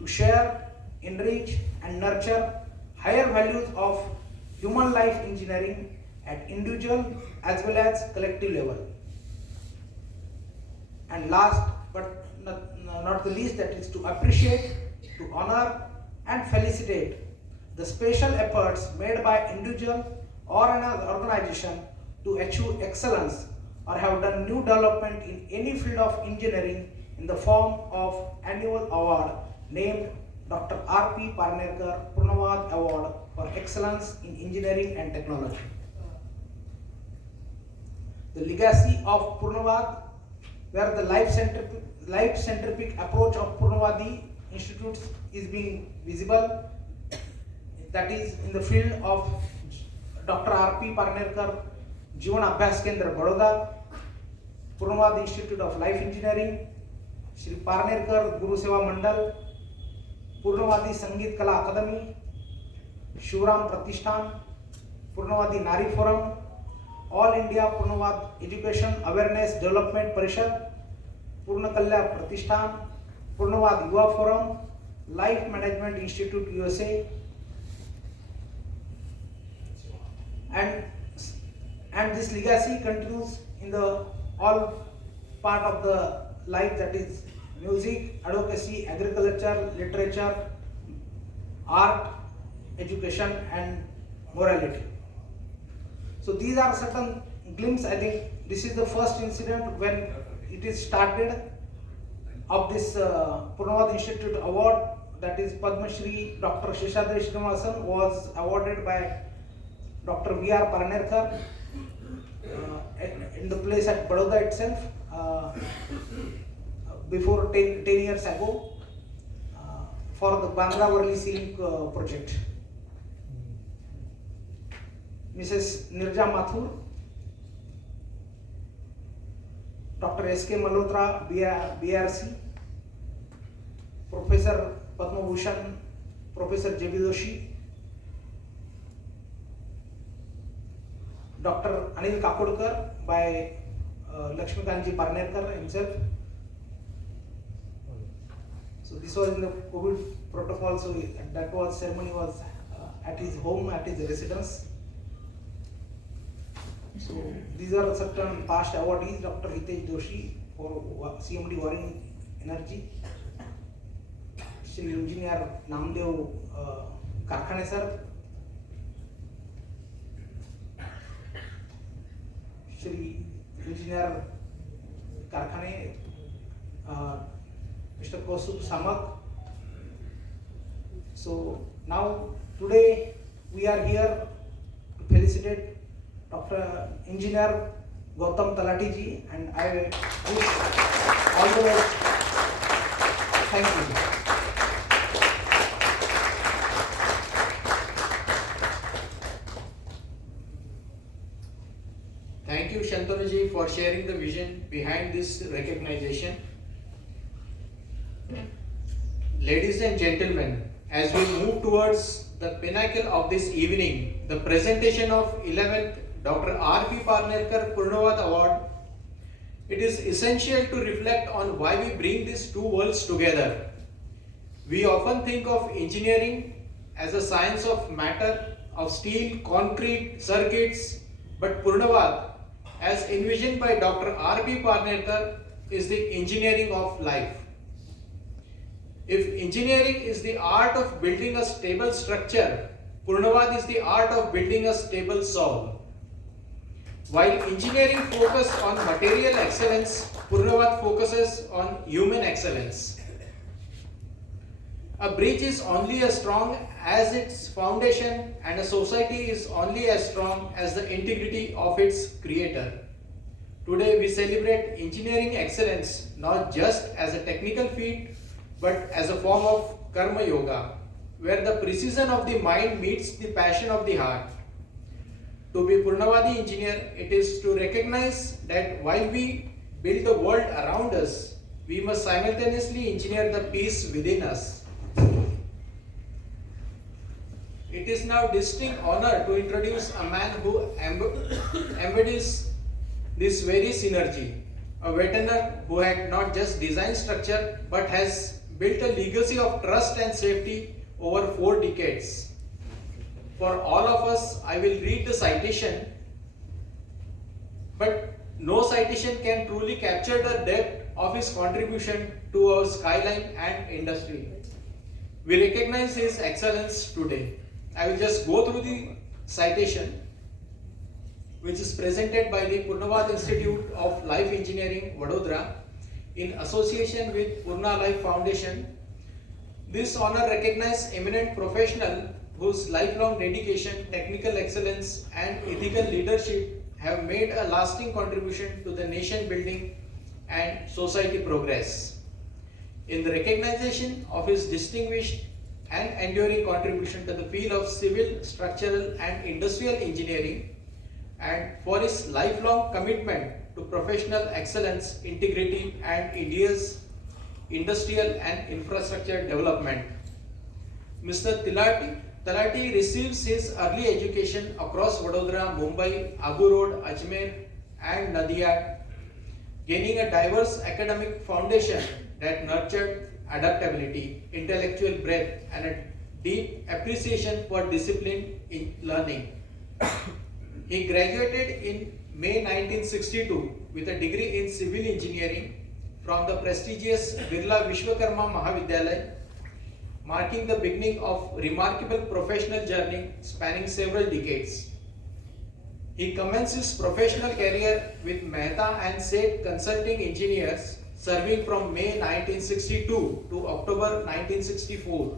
to share, enrich and nurture higher values of human life engineering at individual as well as collective level. And last but not the least, that is to appreciate, to honor and felicitate the special efforts made by individual or an organization to achieve excellence or have done new development in any field of engineering in the form of annual award named Dr. R.P. Parnekar Purnavad Award for Excellence in Engineering and Technology. the legacy of Purnavad, where the life-centric approach of Purnavadi institutes is being visible. That is in the field of Dr. R.P. Parnekar, Jivan Abhyas Kendra, Baroda, Purnavad Institute of Life Engineering, Shri Parnekar Guru Seva Mandal, Purnavadi Sangeet Kala Academy, Shivram Pratishthan, Purnavadi Nari Forum, All India Purnavad Education Awareness Development Parishad, Purnakalya Pratishthan, Purnavad Yuva Forum, Life Management Institute USA, and this legacy continues in the all part of the life, that is music, advocacy, agriculture, literature, art, education and morality. So these are certain glimpses. I think this is the first incident when it is started of this Purnavad Institute Award, that is Padma Shri Dr. Sheshadri Srinivasan was awarded by Dr. V.R. Parnekar in the place at Baroda itself before 10 years ago for the Bandra Worli Sea project. Mrs. Nirja Mathur, Dr. S.K. Malhotra, BRC, Professor Padma Bhushan, Professor J.B. Doshi, Dr. Anil Kakodkar by Laxmikant Parnekar himself. So this was in the COVID protocol, so that was ceremony was at his home, at his residence. So these are certain past awardees: Dr. Hitesh Doshi for CMD Wiring Energy, Shri Engineer Namdev Karkhane sir, Shri Engineer Karkhane, Mr. Kaustubh Samak. So now today we are here to felicitate Dr. Engineer Gautam Talati ji, and I wish all the best. Thank you. Thank you, Shantanu ji, for sharing the vision behind this recognition. Ladies and gentlemen, as we move towards the pinnacle of this evening, the presentation of 11th Dr. R.P. Parnekar Purnavad Award, it is essential to reflect on why we bring these two worlds together. We often think of engineering as a science of matter, of steel, concrete, circuits, but Purnavad, as envisioned by Dr. R.P. Parnekar, is the engineering of life. If engineering is the art of building a stable structure, Purnavad is the art of building a stable soul. While engineering focuses on material excellence, Purnavad focuses on human excellence. A bridge is only as strong as its foundation, and a society is only as strong as the integrity of its creator. Today we celebrate engineering excellence not just as a technical feat, but as a form of karma yoga, where the precision of the mind meets the passion of the heart. To be Purnavadi engineer, it is to recognize that while we build the world around us, we must simultaneously engineer the peace within us. It is now distinct honor to introduce a man who embodies this very synergy, a veteran who had not just designed structure but has built a legacy of trust and safety over 4 decades. For all of us, I will read the citation, but no citation can truly capture the depth of his contribution to our skyline and industry. We recognize his excellence today. I will just go through the citation, which is presented by the Purnavad Institute of Life Engineering, Vadodara, in association with Purna Life Foundation. This honor recognizes eminent professional whose lifelong dedication, technical excellence and ethical leadership have made a lasting contribution to the nation building and society progress. In the recognition of his distinguished and enduring contribution to the field of civil, structural and industrial engineering, and for his lifelong commitment to professional excellence, integrity and India's industrial and infrastructure development. Mr. Talati receives his early education across Vadodara, Mumbai, Abu Road, Ajmer and Nadia, gaining a diverse academic foundation that nurtured adaptability, intellectual breadth and a deep appreciation for discipline in learning. He graduated in May 1962 with a degree in civil engineering from the prestigious Birla Vishwakarma Mahavidyalaya, marking the beginning of remarkable professional journey spanning several decades. He commenced his professional career with Mehta and Seth Consulting Engineers, serving from May 1962 to October 1964.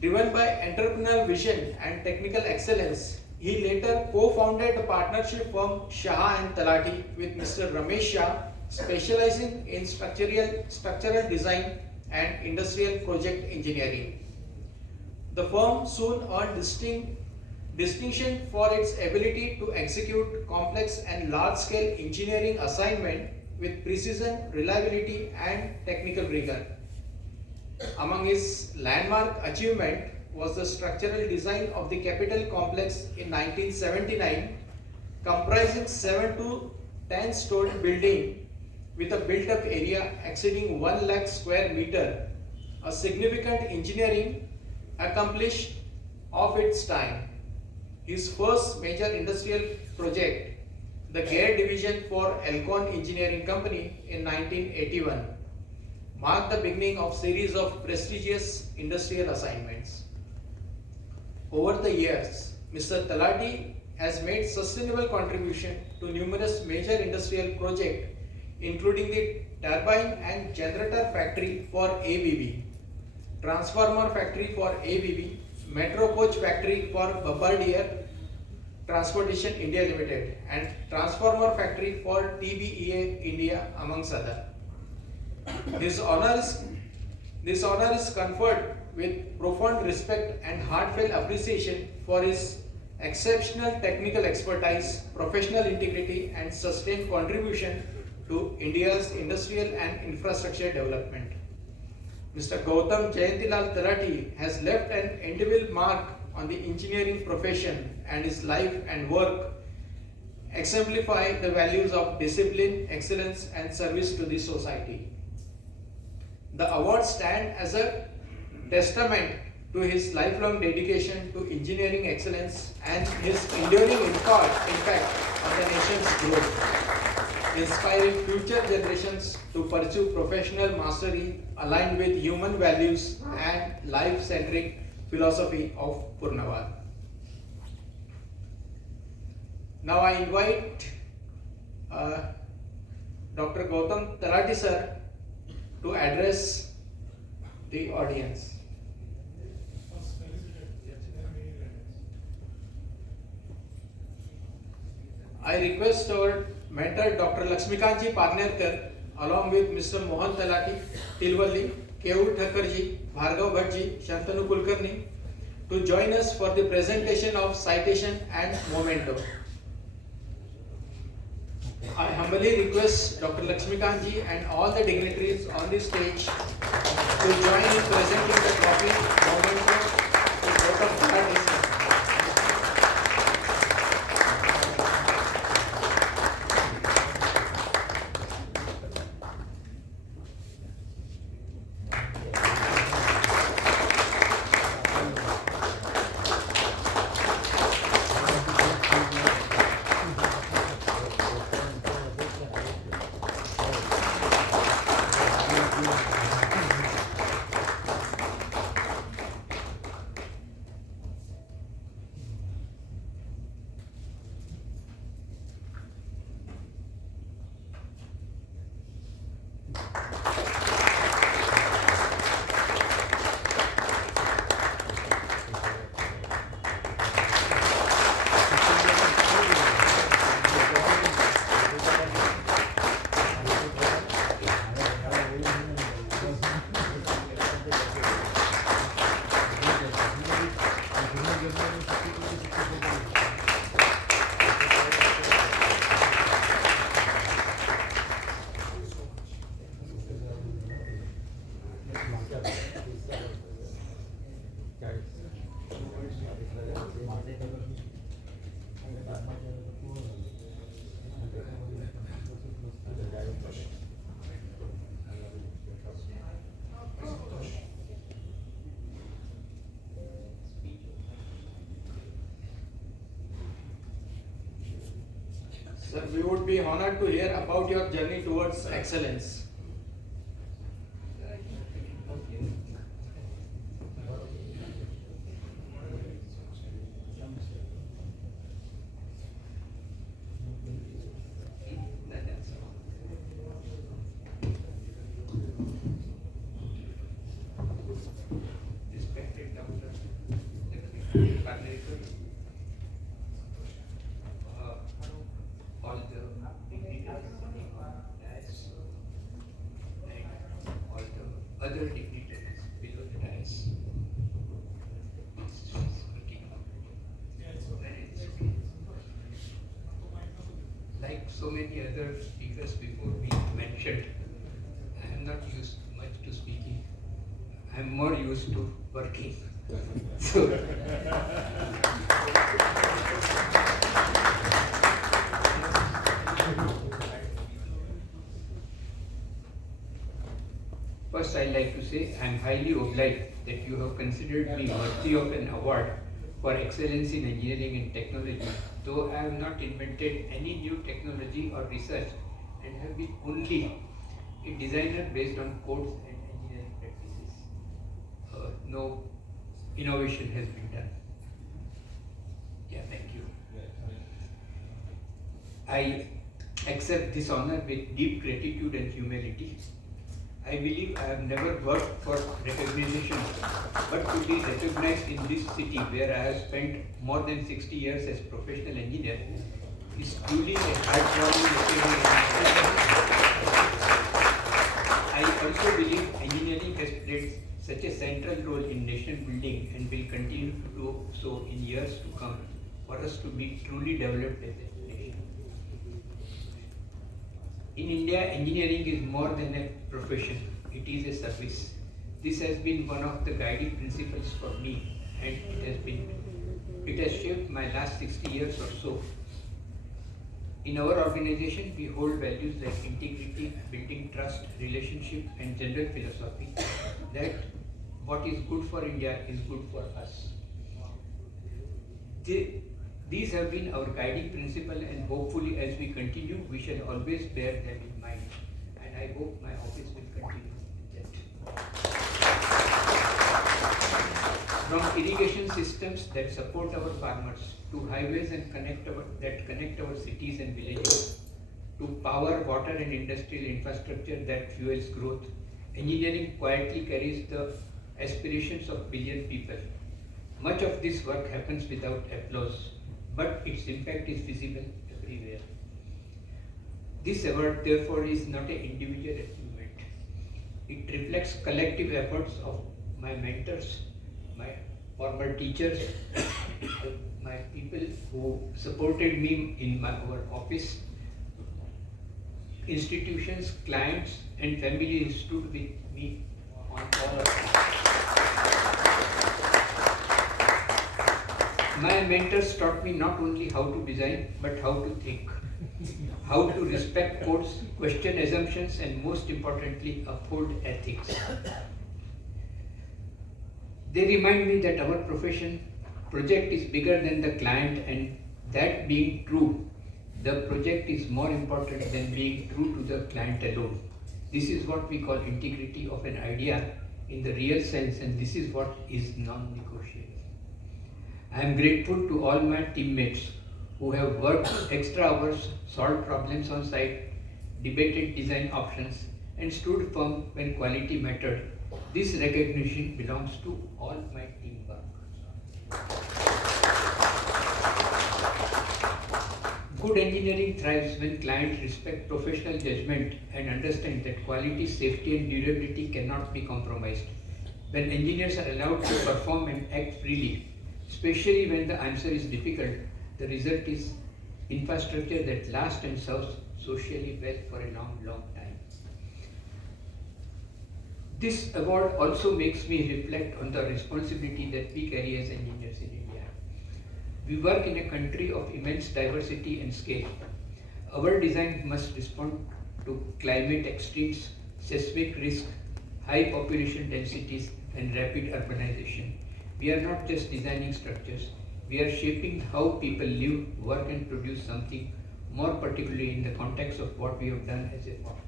Driven by entrepreneurial vision and technical excellence, he later co-founded the partnership firm Shah and Talati with Mr. Ramesh Shah, specializing in structural design and industrial project engineering. The firm soon earned distinction for its ability to execute complex and large-scale engineering assignment with precision, reliability and technical rigor. Among his landmark achievement was the structural design of the Capitol Complex in 1979, comprising 7 to 10-story building with a built-up area exceeding 1 lakh square meter, a significant engineering accomplished of its time. His first major industrial project, the gear division for Elcon Engineering Company in 1981, marked the beginning of series of prestigious industrial assignments. Over the years, Mr. Talati has made sustainable contribution to numerous major industrial projects, including the turbine and generator factory for ABB, transformer factory for ABB, metro coach factory for Bombardier Transportation India Limited, and transformer factory for TBEA India, amongst others. This honor is conferred with profound respect and heartfelt appreciation for his exceptional technical expertise, professional integrity and sustained contribution to India's industrial and infrastructure development. Mr. Gautam Jayantilal Talati has left an indelible mark on the engineering profession, and his life and work exemplify the values of discipline, excellence and service to the society. The awards stand as a testament to his lifelong dedication to engineering excellence and his enduring impact on the nation's growth, inspiring future generations to pursue professional mastery aligned with human values and life-centric philosophy of Purnavad. Now I invite Dr. Gautam Talati sir to address the audience. I request our mentor Dr. Laxmikant ji Parnekar along with Mr. Mohan Talati, Tilvalli, Kevur Thakurji, Bhargav Bhatt ji, Shantanu Kulkarni to join us for the presentation of citation and memento. I humbly request Dr. Laxmikant ji and all the dignitaries on the stage to join in presenting the trophy memento to Gautam Talati sir. Sir, we would be honored to hear about your journey towards excellence. Respected Dr. Laxmikant, Parnekar, all the dignitaries dais, and all the other dignitaries below the dais. Like so many other speakers before me mentioned, I am not used much to speaking. I am more used to working. So, first, I'd like to say I am highly obliged that you have considered me worthy of an award for excellence in engineering and technology, though I have not invented any new technology or research and have been only a designer based on codes and engineering practices. No innovation has been done. Yeah, thank you. I accept this honor with deep gratitude and humility. I believe I have never worked for recognition, but to be recognized in this city where I have spent more than 60 years as professional engineer is truly a heartwarming occasion. I also believe engineering has played such a central role in nation building and will continue to do so in years to come for us to be truly developed as a nation. In India, engineering is more than a profession, it is a service. This has been one of the guiding principles for me, and it has shaped my last 60 years or so. In our organization, we hold values like integrity, building trust, relationship, and general philosophy that what is good for India is good for us. These have been our guiding principle, and hopefully as we continue, we shall always bear them in mind. And I hope my office will continue with that. From irrigation systems that support our farmers, to highways that connect our cities and villages, to power, water and industrial infrastructure that fuels growth, engineering quietly carries the aspirations of billion people. Much of this work happens without applause, but its impact is visible everywhere. This award, therefore, is not an individual achievement. It reflects collective efforts of my mentors, my former teachers, my people who supported me in our office, institutions, clients, and family who stood with me on all of this. My mentors taught me not only how to design, but how to think, how to respect codes, question assumptions, and most importantly, uphold ethics. They remind me that our project is bigger than the client, and that being true, the project is more important than being true to the client alone. This is what we call integrity of an idea in the real sense, and this is what is non-negotiable. I am grateful to all my teammates who have worked extra hours, solved problems on site, debated design options, and stood firm when quality mattered. This recognition belongs to all my teamwork. Good engineering thrives when clients respect professional judgment and understand that quality, safety, and durability cannot be compromised. When engineers are allowed to perform and act freely, especially when the answer is difficult, the result is infrastructure that lasts and serves socially well for a long, long time. This award also makes me reflect on the responsibility that we carry as engineers in India. We work in a country of immense diversity and scale. Our design must respond to climate extremes, seismic risk, high population densities, and rapid urbanization. We are not just designing structures, we are shaping how people live, work, and produce something, more particularly in the context of what we have done as a firm.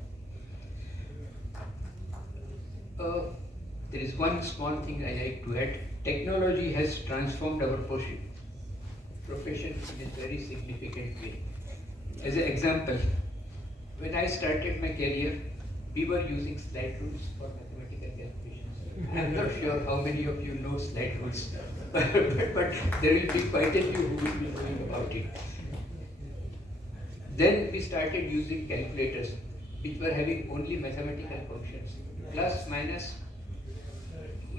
There is one small thing I like to add. Technology has transformed our profession in a very significant way. As an example, when I started my career, we were using slide rules for mathematical calculations. I'm not sure how many of you know slide rules, but there will be quite a few who will be knowing about it. Then we started using calculators, which were having only mathematical functions, plus, minus,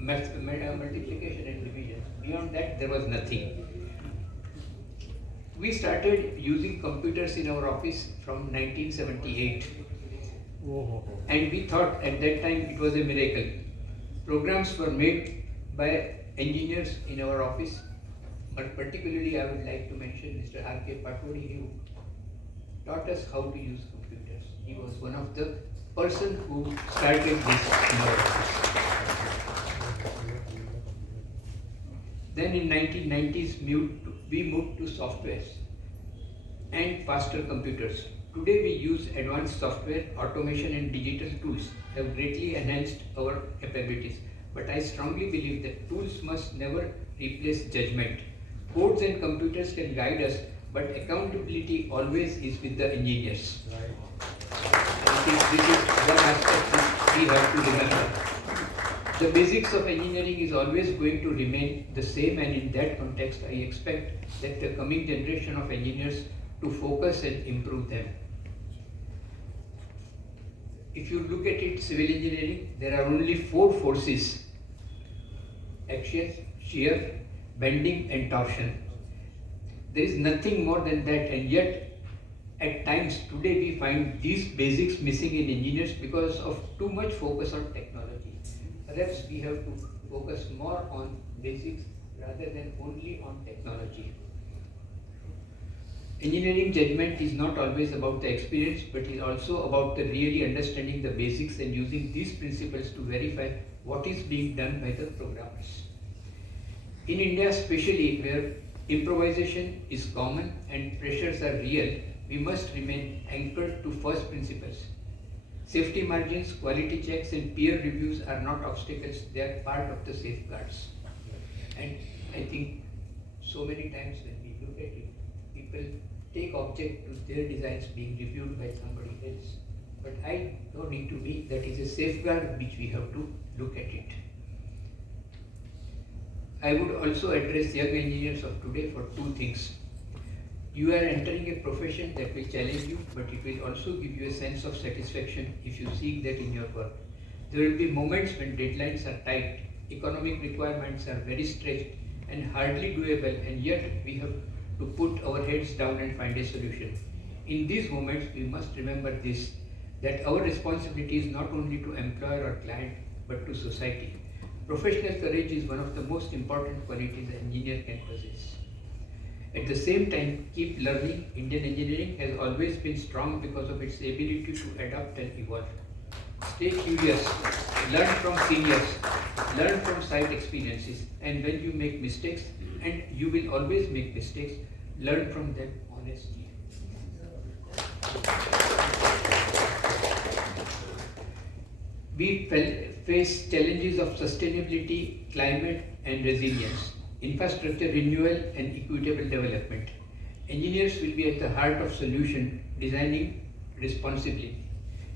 multiplication and division. Beyond that, there was nothing. We started using computers in our office from 1978. And we thought at that time it was a miracle. Programs were made by engineers in our office, but particularly I would like to mention Mr. R.K. Patwari, who taught us how to use computers. He was one of the person who started this in our office. Then in 1990s, we moved to softwares and faster computers. Today we use advanced software, automation and digital tools have greatly enhanced our capabilities. But I strongly believe that tools must never replace judgment. Codes and computers can guide us, but accountability always is with the engineers. I think this is one aspect which we have to remember. The basics of engineering is always going to remain the same, and in that context I expect that the coming generation of engineers to focus and improve them. If you look at it, civil engineering, there are only 4 forces: axial, shear, bending and torsion. There is nothing more than that, and yet at times today we find these basics missing in engineers because of too much focus on technology. Perhaps we have to focus more on basics rather than only on technology. Engineering judgment is not always about the experience, but is also about the really understanding the basics and using these principles to verify what is being done by the programmers. In India especially, where improvisation is common and pressures are real, we must remain anchored to first principles. Safety margins, quality checks and peer reviews are not obstacles, they are part of the safeguards. And I think so many times when we look at it, people take object to their designs being reviewed by somebody else. But according to me, that is a safeguard which we have to look at it. I would also address young engineers of today for 2 things. You are entering a profession that will challenge you, but it will also give you a sense of satisfaction if you seek that in your work. There will be moments when deadlines are tight, economic requirements are very stretched and hardly doable, and yet we have to put our heads down and find a solution. In these moments, we must remember this, that our responsibility is not only to employer or client, but to society. Professional courage is one of the most important qualities an engineer can possess. At the same time, keep learning. Indian engineering has always been strong because of its ability to adapt and evolve. Stay curious, learn from seniors, learn from site experiences, and when you make mistakes, and you will always make mistakes, learn from them honestly. We face challenges of sustainability, climate and resilience, infrastructure renewal and equitable development. Engineers will be at the heart of solution, designing responsibly,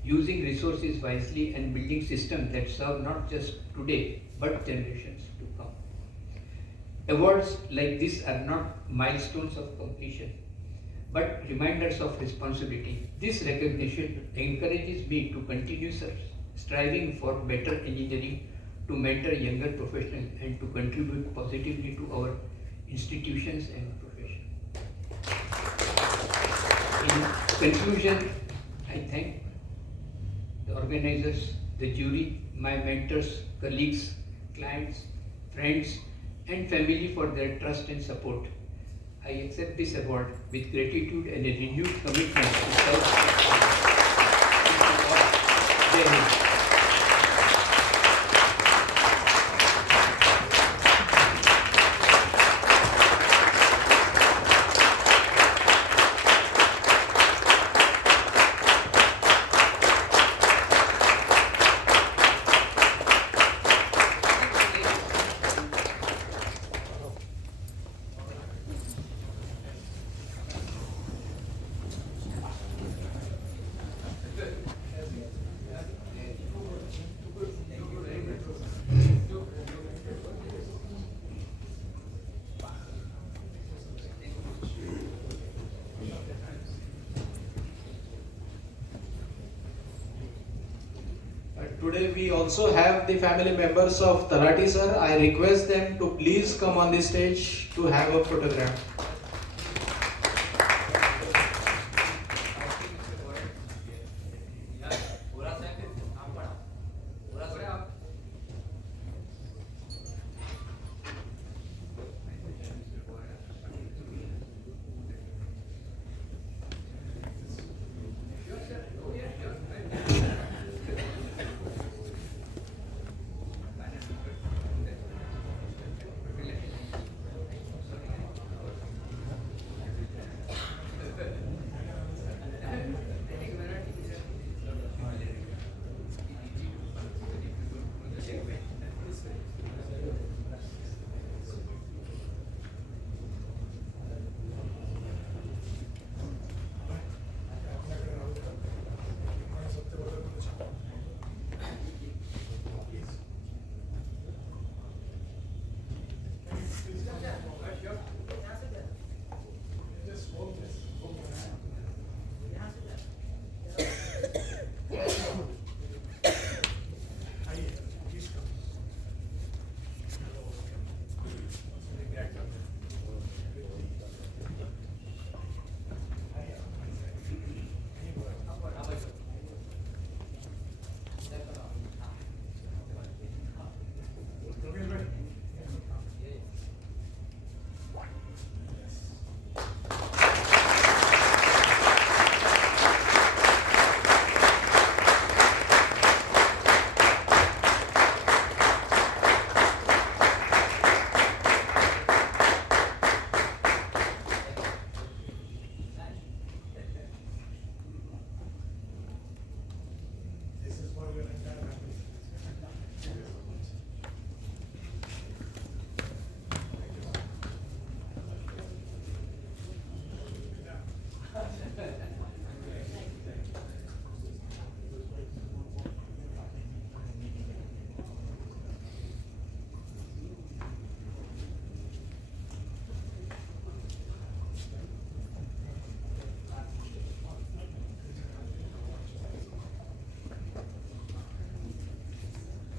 using resources wisely and building systems that serve not just today but generations to come. Awards like this are not milestones of completion but reminders of responsibility. This recognition encourages me to continue striving for better engineering, to mentor younger professionals and to contribute positively to our institutions and profession. In conclusion, I thank the organizers the jury, my mentors, colleagues, clients, friends, and family for their trust and support. I accept this award with gratitude and a renewed commitment to serve. Jai Hind. Today we also have the family members of Talati sir. I request them to please come on the stage to have a photograph.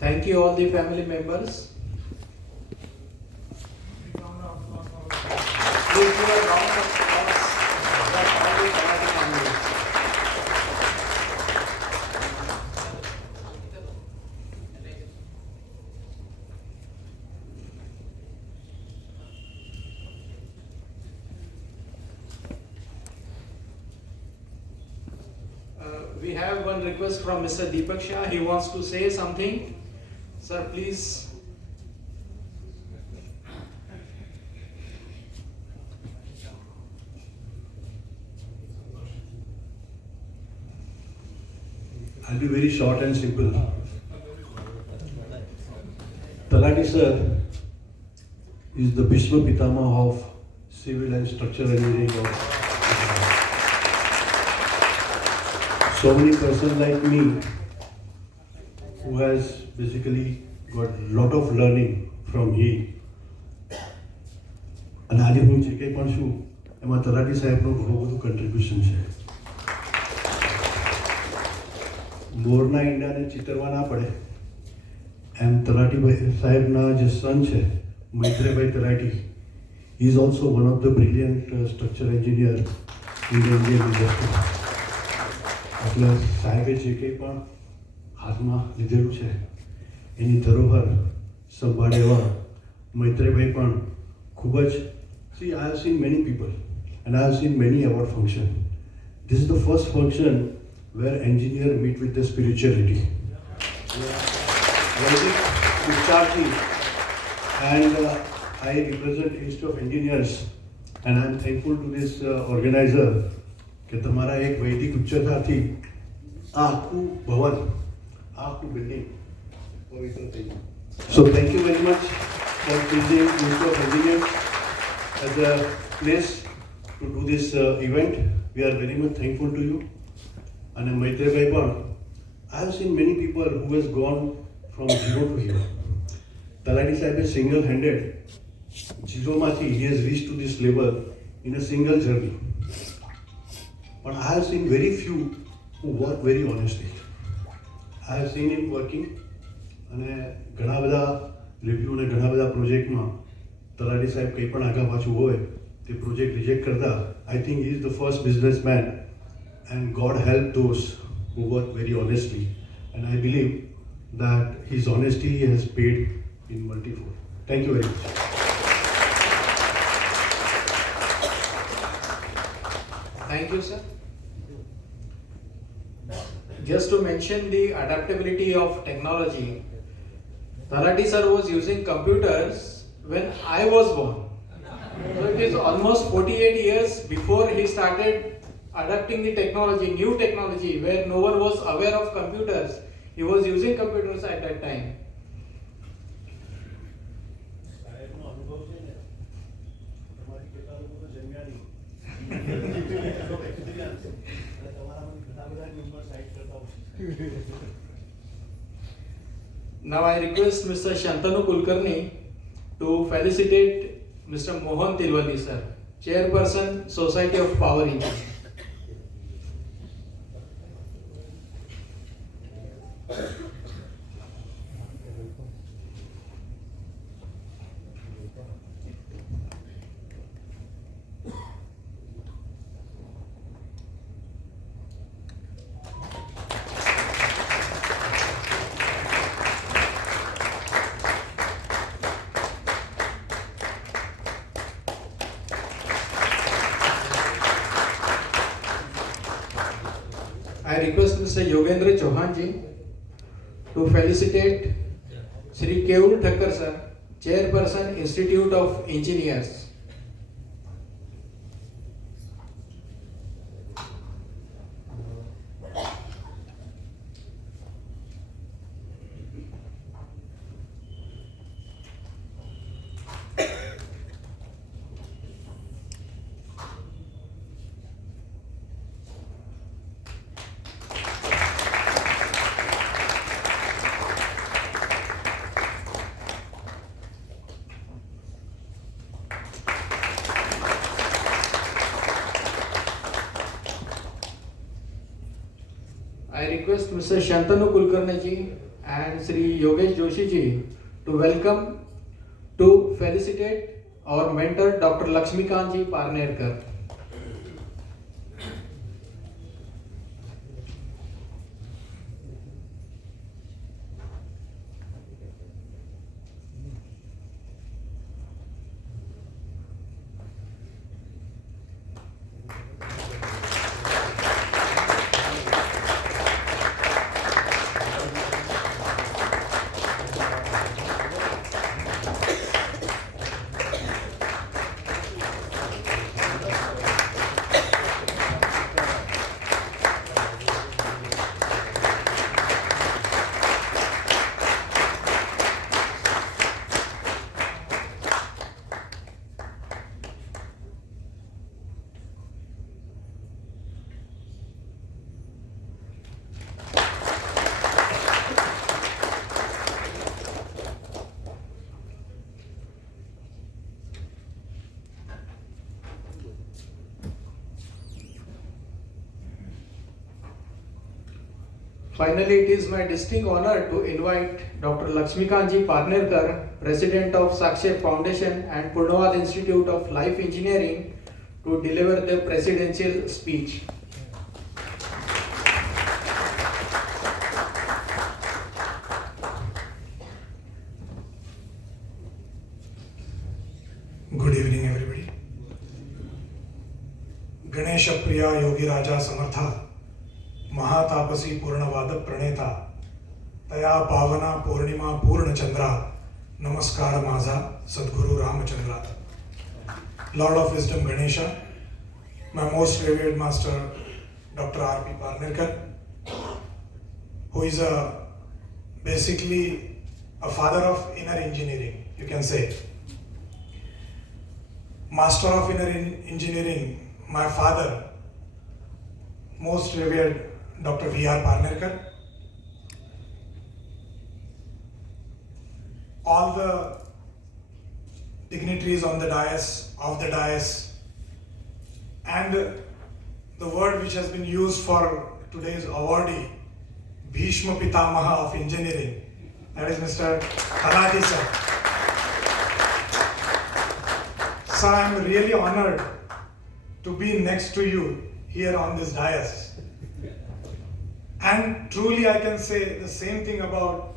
Thank you all the family members. Please give a round of applause for all the Talati families. We have one request from Mr. Deepak Shah. He wants to say something. Sir, please. I'll be very short and simple. Talati sir is the Bhishma Pitama of civil and structural engineering of so many persons like me who has basically got lot of learning from him. અને આજે હું જે કંઈ પણ છું એમાં તલાટી સાહેબનું ઘણું બધું કન્ટ્રીબ્યુશન છે. મોરના ઈંડાને ચિતરવા ના પડે એમ તલાટીભાઈ સાહેબના જે સન છે મૈત્રેયભાઈ તલાટી he is also one of the brilliant structural engineer in the Indian industry. એટલે સાહેબે જે કંઈ પણ હાથમાં લીધેલું છે એની ધરોહર સંભાળે એવા મૈત્રેયભાઈ પણ ખૂબ જ see I have seen many people and I have seen many award function. This is the first function where engineer meet with the spirituality. Vedic Discharge and I represent Institute of Engineers and I am thankful to this organizer કે તમારા એક વૈદિક ઉચ્ચતાથી આ આખું ભવન આ આખું building પવિત્ર થઈ ગયું. So thank you very much for choosing Institute of Engineers as a place to do this event. We are very much thankful to you. And Maitreya Bhatt, I have seen many people who has gone from zero to hero. Talati Sahib is single-handed. Zero mathi, he has reached to this level in a single journey. But I have seen very few who work very honestly. I have seen him working અને ઘણા બધા review અને ઘણા બધા પ્રોજેક્ટમાં તલાટી સાહેબ કંઈ પણ આગા પાછું હોય તે પ્રોજેક્ટ રિજેક્ટ કરતા. I think he is the first businessman and God help those who work very honestly and I believe that his honesty has paid in multifold. Thank you very much. Thank you, sir. Just to mention the adaptability of technology, Talati sir was using computers when I was born. So it is almost 48 years before he started adapting the technology, new technology, where no one was aware of computers. He was using computers at that time. Now I request Mr. Shantanu Kulkarni to felicitate Mr. Mohan Tilwani sir, Chairperson, Society of Power Engineers. I request Mr. Yogendra Chauhan ji to felicitate Shri Keul Thakkar sir, Chairperson, Institute of Engineers. I request Mr. Shantanu Kulkarni ji and Sri Yogesh Joshi ji to welcome, to felicitate our mentor Dr. Laxmikant ji Parnekar. Finally, it is my distinct honor to invite Dr. Laxmikant ji Parnekar, President of Sakshep Foundation and Purnavad Institute of Life Engineering, to deliver the presidential speech. Good evening, everybody. Ganesha Priya Yogi Raja Samartha Mahatapasi Purnavada Praneta Taya Pavana Purnima Purna Chandra Namaskara Maza Sadguru Ramachandra. Lord of Wisdom Ganesha, my most revered master Dr. R.P. Parnekar, who is basically a father of inner engineering, you can say. Master of inner engineering, my father, most revered Dr. V.R. Parnekar. All the dignitaries on the dais, off the dais, and the word which has been used for today's awardee, Bhishma Pitamaha of engineering, that is Mr. Talati sir. Sir, I am really honored to be next to you here on this dais. And truly I can say the same thing about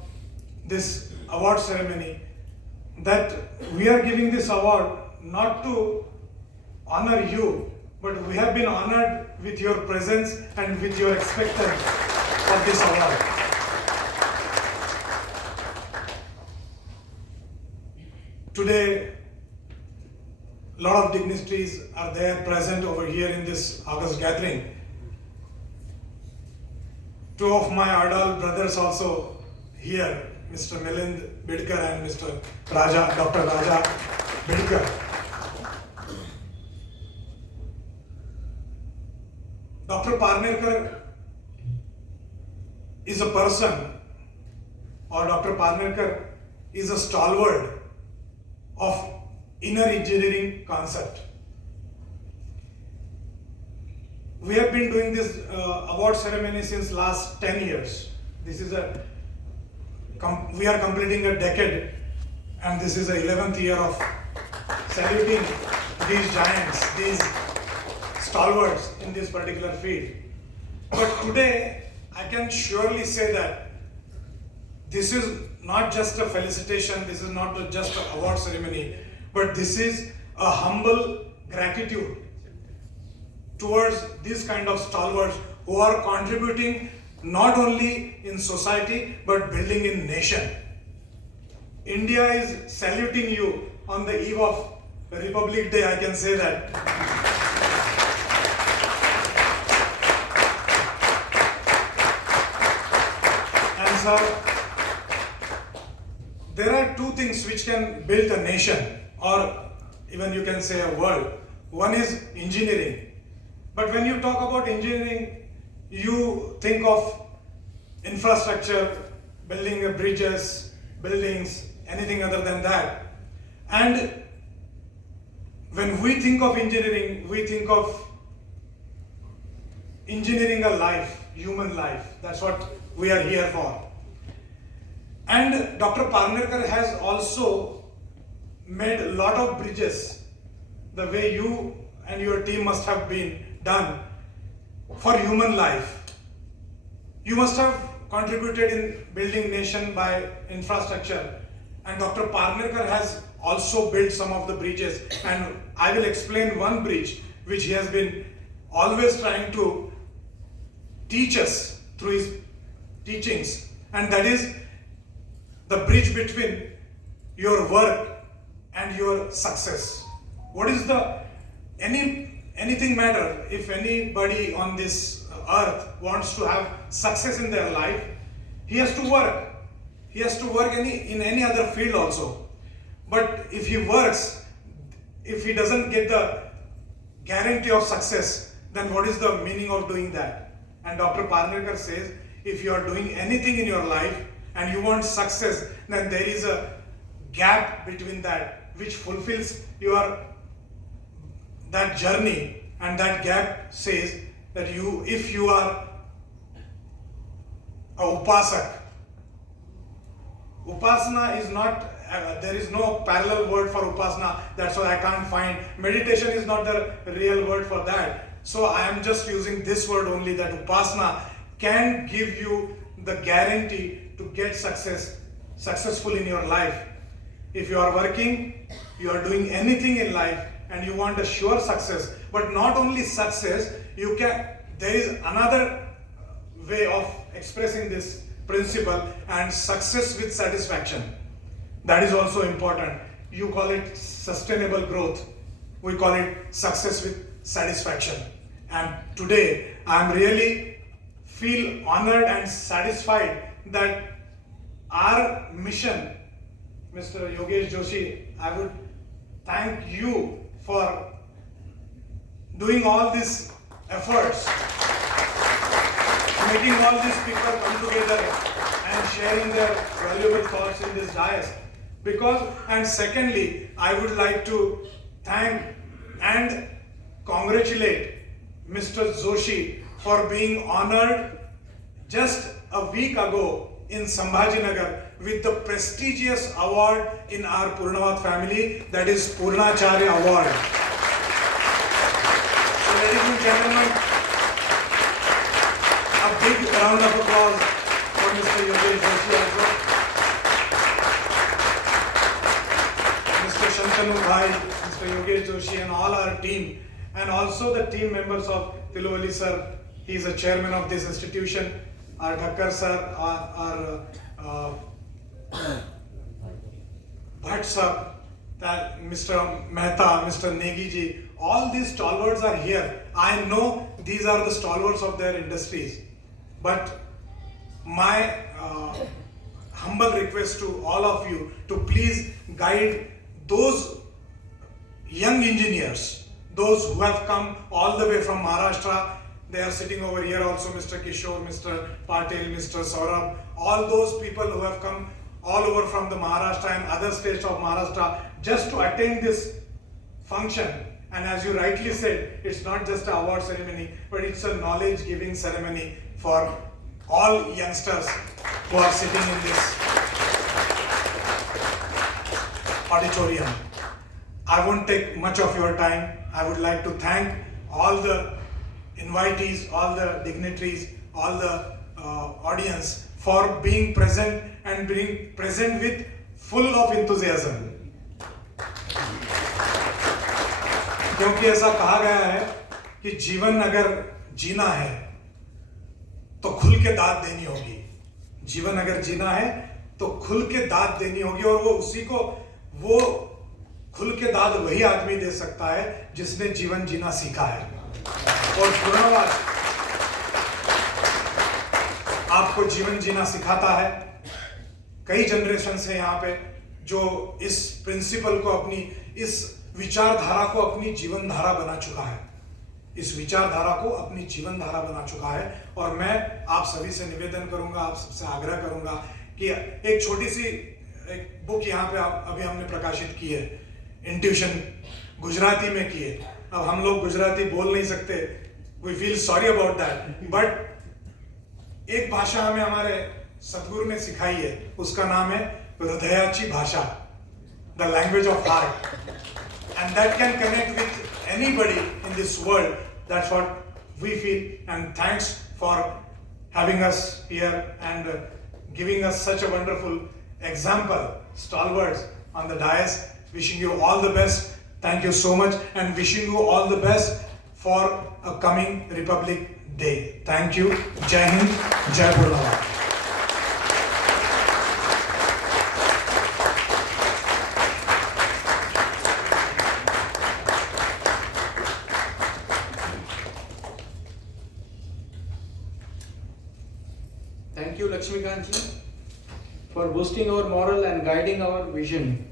this award ceremony, that we are giving this award not to honor you, but we have been honored with your presence and with your acceptance of this award. Today, a lot of dignitaries are there present over here in this August gathering. Two of my Adal brothers also here, Mr. Milind Bidkar and Mr. Raja, Dr. Raja Bidkar. Dr. Parnekar is a person, or Dr. Parnekar is a stalwart of inner engineering concept. We have been doing this award ceremony since last 10 years. This is we are completing a decade, and this is the 11th year of saluting these giants, these stalwarts in this particular field. But today, I can surely say that this is not just a felicitation, this is not just an award ceremony, but this is a humble gratitude towards these kind of stalwarts who are contributing not only in society but building in nation. India is saluting you on the eve of Republic Day, I can say that. And sir, there are two things which can build a nation, or even you can say a world. One is engineering. But when you talk about engineering, you think of infrastructure, building bridges, buildings, anything other than that. And when we think of engineering, we think of engineering a life, human life. That's what we are here for. And Dr. Parnekar has also made a lot of bridges, the way you and your team must have been done for human life. You must have contributed in building nation by infrastructure, and Dr. Parnekar has also built some of the bridges, and I will explain one bridge which he has been always trying to teach us through his teachings, and that is the bridge between your work and your success. What is the anything matter if anybody on this earth wants to have success in their life, he has to work. He has to work in any other field also. But if he works, if he doesn't get the guarantee of success, then what is the meaning of doing that? And Dr. Parnekar says, if you are doing anything in your life and you want success, then there is a gap between that which fulfills your that journey, and that gap says that if you are a upasak, upasana is not, there is no parallel word for upasana, that's why I can't find. Meditation is not the real word for that. So I am just using this word only, that upasana can give you the guarantee to get successful in your life. If you are working you are doing anything in life and you want a sure success, but not only success, there is another way of expressing this principle, and success with satisfaction. That is also important. You call it sustainable growth. We call it success with satisfaction. And today, I am really feel honored and satisfied that our mission, Mr. Yogesh Joshi, I would thank you for doing all these efforts, making all these people come together and sharing their valuable thoughts in this dais. And secondly, I would like to thank and congratulate Mr. Joshi for being honored just a week ago in Sambhajinagar with the prestigious award in our Purnavad family, that is Purnacharya Award. So ladies and gentlemen, a big round of applause for Mr. Yogesh Joshi also. Mr. Shantanu Bhai, Mr. Yogesh Joshi and all our team, and also the team members of Tiluvali sir. He is a chairman of this institution. Our Thakkar sir, our Bhatt sir, Mr. Mehta, Mr. Negi ji, all these stalwarts are here. I know these are the stalwarts of their industries. But my humble request to all of you to please guide those young engineers, those who have come all the way from Maharashtra. They are sitting over here also, Mr. Kishore, Mr. Patil, Mr. Saurabh, all those people who have come all over from the Maharashtra and other states of Maharashtra just to attend this function. And as you rightly said, it's not just an award ceremony, but it's a knowledge giving ceremony for all youngsters who are sitting in this auditorium. I won't take much of your time. I would like to thank all the invitees, all the dignitaries, all the audience for being present and being present with full of enthusiasm. क्योंकि ऐसा कहा गया है कि जीवन अगर जीना है तो खुल के दाद देनी होगी. जीवन अगर जीना है तो खुल के दाद देनी होगी, और वो खुल के दाद वही आदमी दे सकता है जिसने जीवन जीना सीखा है. और पूर्णवाद आपको जीवन जीना सिखाता है. कई जनरेशन से यहाँ पे जो इस प्रिंसिपल को अपनी, इस विचारधारा को अपनी जीवन धारा बना चुका है, इस विचारधारा को अपनी जीवन धारा बना चुका है. और मैं आप सभी से निवेदन करूंगा, आप सबसे आग्रह करूंगा कि एक छोटी सी एक बुक यहाँ पे अभी हमने प्रकाशित की है, इंट्यूशन, गुजराती में की है. अब हम लोग गुजराती बोल नहीं सकते, we feel sorry about that, but एक भाषा हमें हमारे सदगुरु ने सिखाई है, उसका नाम है हृदयाची भाषा, the language of heart, and that can connect with anybody in this world. That's what we feel, and thanks for having us here and giving us such a wonderful example, stalwarts on the dais. Wishing you all the best. Thank you so much, and wishing you all the best for a coming Republic Day. Thank you. Jai Hind, Jai Purnavad. Thank you, Laxmikant ji, for boosting our moral and guiding our vision.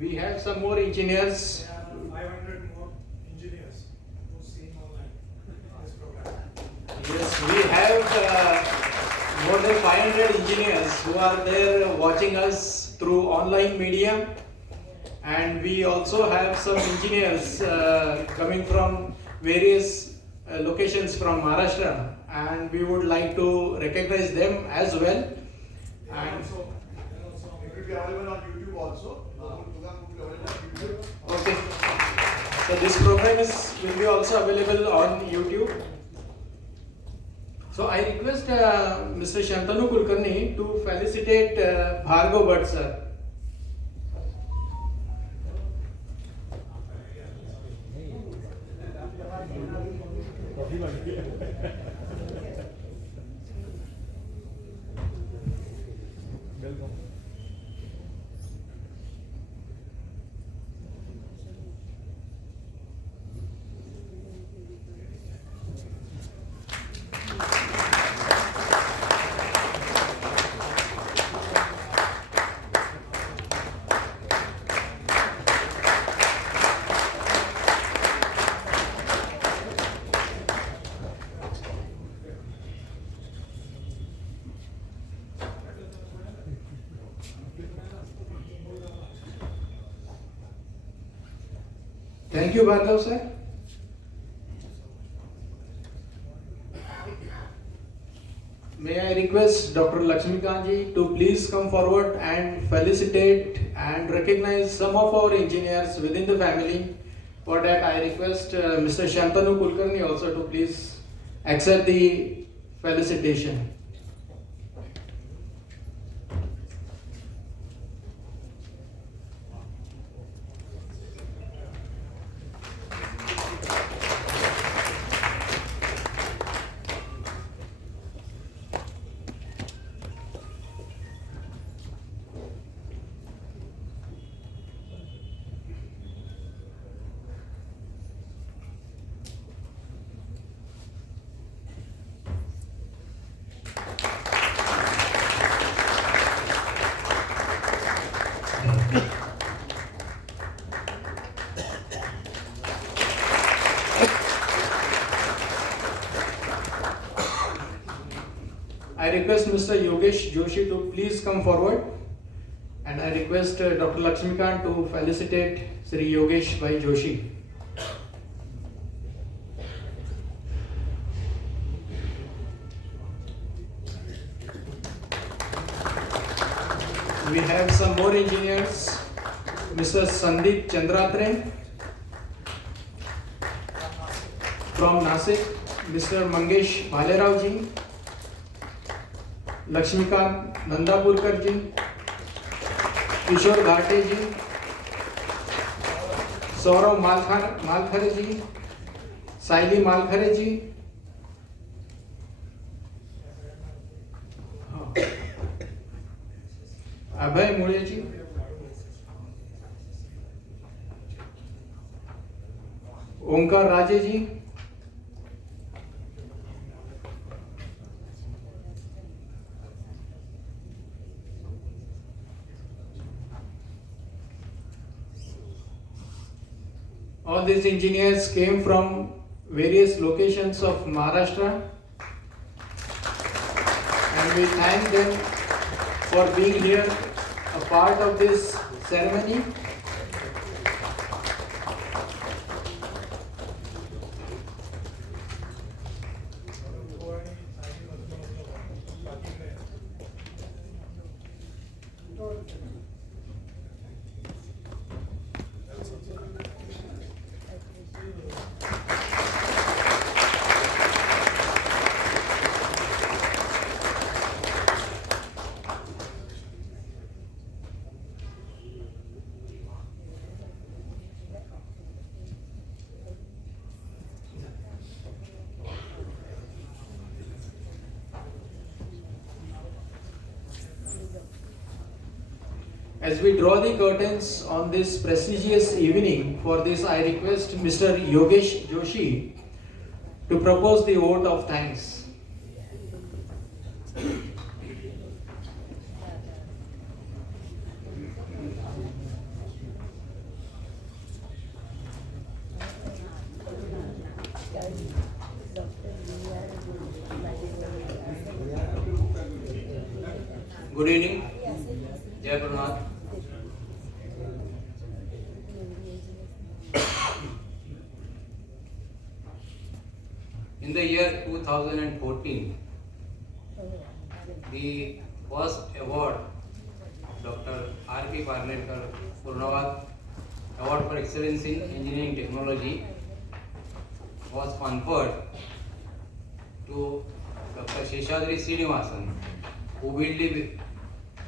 We have some more engineers. There are 500 more engineers who see online this program. Yes, we have more than 500 engineers who are there watching us through online media, and we also have some engineers coming from various locations from Maharashtra, and we would like to recognize them as well. And it will be available on YouTube also. Program will be available on YouTube. okay, so this program will be also available on YouTube. So I request Mr. Shantanu Kulkarni to felicitate Bhargav Bhatt sir. Thank you, Bhargav sir. May I request Dr. Laxmikant ji to please come forward and felicitate and recognize some of our engineers within the family. For that, I request Mr. Shantanu Kulkarni also to please accept the felicitation. I request Mr. Yogesh Joshi to please come forward, and I request Dr. Laxmikant to felicitate Sri Yogesh Bhai Joshi. We have some more engineers. Mr. Sandeep Chandratre from Nasik, Mr. Mangesh Bhalerao ji, Laxmikant Nandapurkar ji, Kishore Ghate ji, Saurav Malkhare ji, Saili Malkhare ji, Abhay Mule ji, Omkar Raje ji, all these engineers came from various locations of Maharashtra, and we thank them for being here, a part of this ceremony. As we draw the curtains on this prestigious evening, for this I request Mr. Yogesh Joshi to propose the vote of thanks. Good evening, Jai Pranath. In the year 2014, the first award, Dr. R.P. Parnekar Purnavad Award for Excellence in Engineering Technology, was conferred to Dr. Dr. Sheshadri Srinivasan, who built the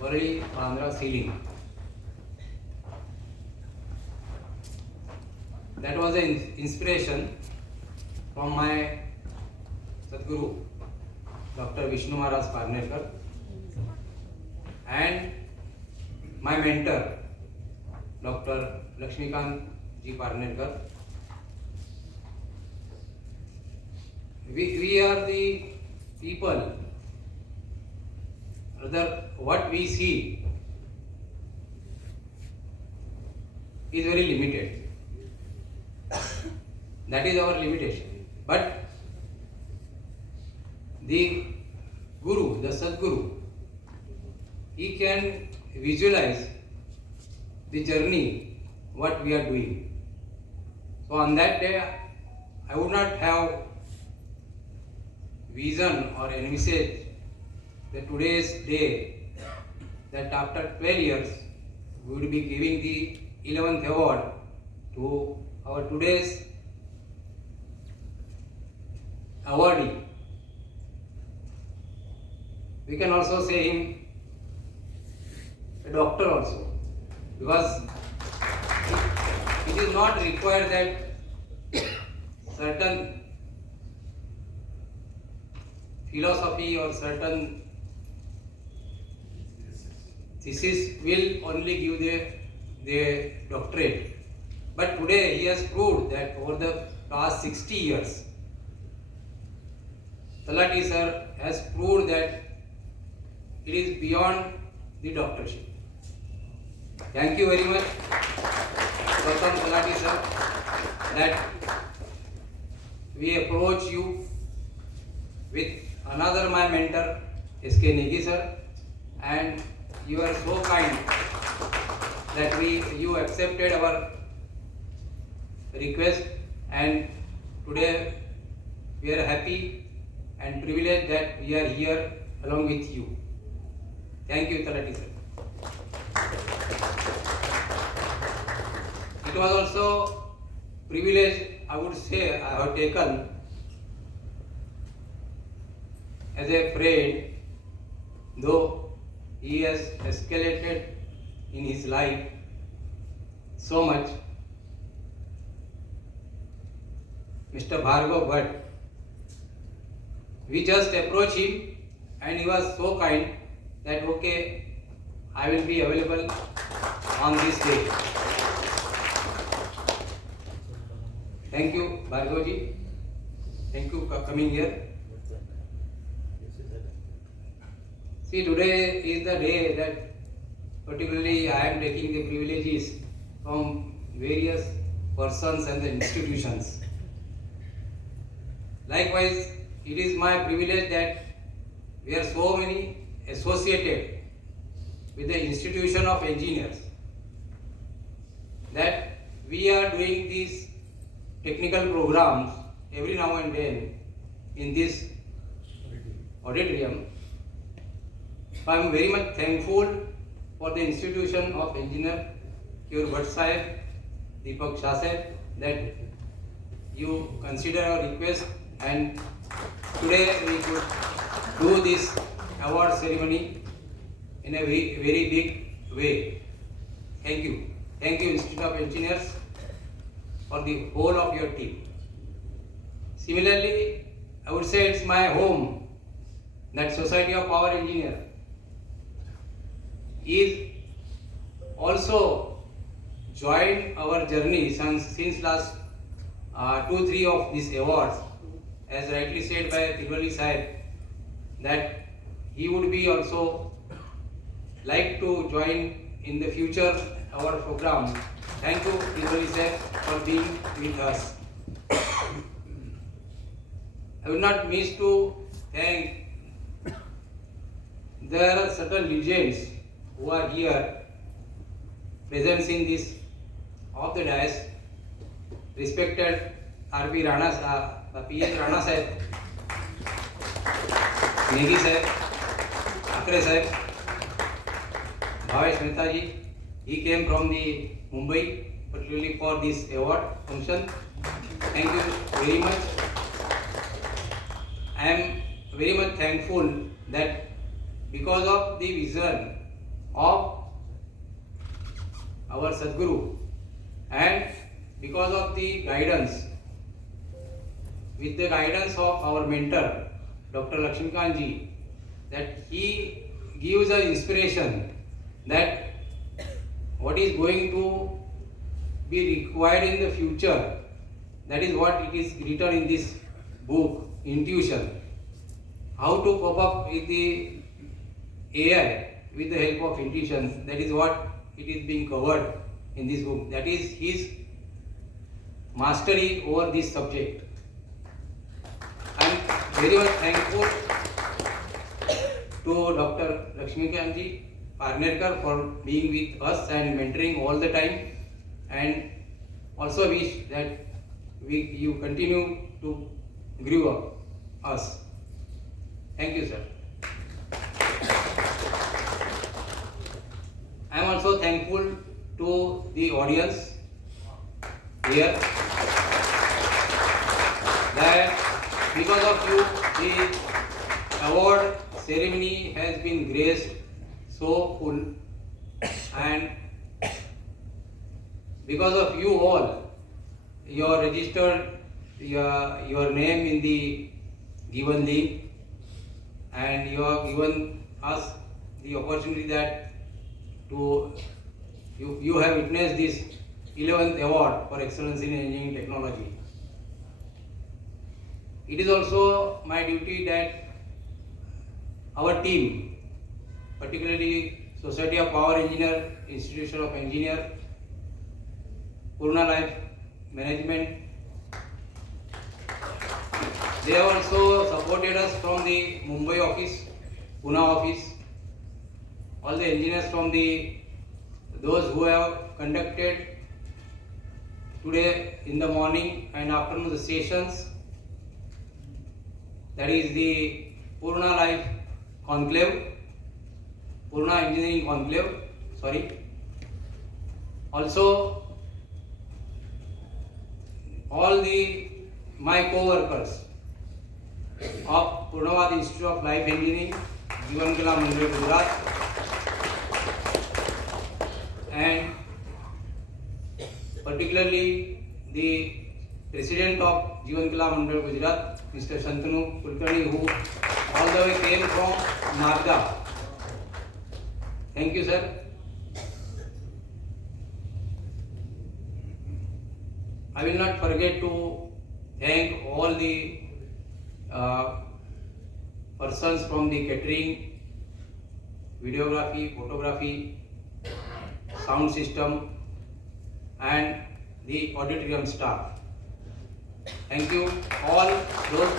Varli Bandra ceiling. That was an inspiration from my Sadguru, Dr. Vishnu Maharaj Parnekar, and my mentor, Dr. Laxmikant ji Parnekar. We are the people, rather what we see is very limited. That is our limitation. But the Guru, the Sadguru, he can visualize the journey, what we are doing. So on that day, I would not have vision or envisage that today's day, that after 12 years, we would be giving the 11th award to our today's awardee. We can also say him a doctor also, because it is not required that certain philosophy or certain thesis will only give the doctorate. But today he has proved that over the past 60 years, Talati sir has proved that it is beyond the doctorship. Thank you very much, Gautam Talati sir, that we approach you with another my mentor, S.K. Negi sir, and you are so kind that you accepted our request, and today we are happy and privileged that we are here along with you. Thank you, Talati sir. It was also privilege, I would say, I have taken as a friend, though he has escalated in his life so much. Mr. Bhargav Bhatt, we just approached him and he was so kind that okay, I will be available on this day. Thank you, Bhargav ji. Thank you for coming here. See, today is the day that particularly I am taking the privileges from various persons and the institutions. Likewise, it is my privilege that we are so many associated with the institution of engineers, that we are doing these technical programs every now and then in this auditorium. I am very much thankful for the institution of engineer Kyur Bhatt Sahib, Deepak Shah Sahib, that you consider our request and today we could do this award ceremony in a very big way. Thank you. Thank you, Institute of Engineers, for the whole of your team. Similarly, I would say it's my home, that Society of Power Engineer is also joined our journey since last 2-3 of these awards, as rightly said by Tiruvali Sahib, that he would be also like to join in the future our program. Thank you, Tiruvali Sahib, for being with us. I would not miss to thank, there are certain legends who are here present in this of the dais. Respected R.P. Rana, P.H. Rana Sahib, Negi Sahib, Akre Sahib, Bhavesh Mehta ji, he came from the Mumbai particularly for this award function. Thank you very much. I am very much thankful that because of the vision of our Sadguru and because of the guidance, with the guidance of our mentor, Dr. Laxmikant ji, that he gives us inspiration that what is going to be required in the future, that is what it is written in this book, Intuition. How to cope up with the AI with the help of intuition, that is what it is being covered in this book. That is his mastery over this subject. I am very much thankful to Dr. Laxmikant ji Parnekar for being with us and mentoring all the time, and also wish that you continue to grow up us. Thank you, sir. I am also thankful to the audience here that because of you the award ceremony has been graced so full, and because of you all, you are registered your name in the given link, and you have given us the opportunity that you have witnessed this 11th award for excellence in engineering technology. It is also my duty that our team, particularly Society of Power Engineer, Institution of Engineer, Purna Life Management, they have also supported us from the Mumbai office, Pune office, all the engineers from those who have conducted today in the morning and afternoon the sessions, that is the Purna Life Conclave, Purna Engineering Conclave, also all my co-workers of Purnavad Institute of Life Engineering, Jivan Kala Mandal, Gujarat, and particularly the President of Jivan Kala Mandal, Gujarat, Mr. Shantanu Kulkarni, who all the way came from Marga. Thank you, sir. I will not forget to thank all the persons from the catering, videography, photography, sound system, and the auditorium staff. Thank you all those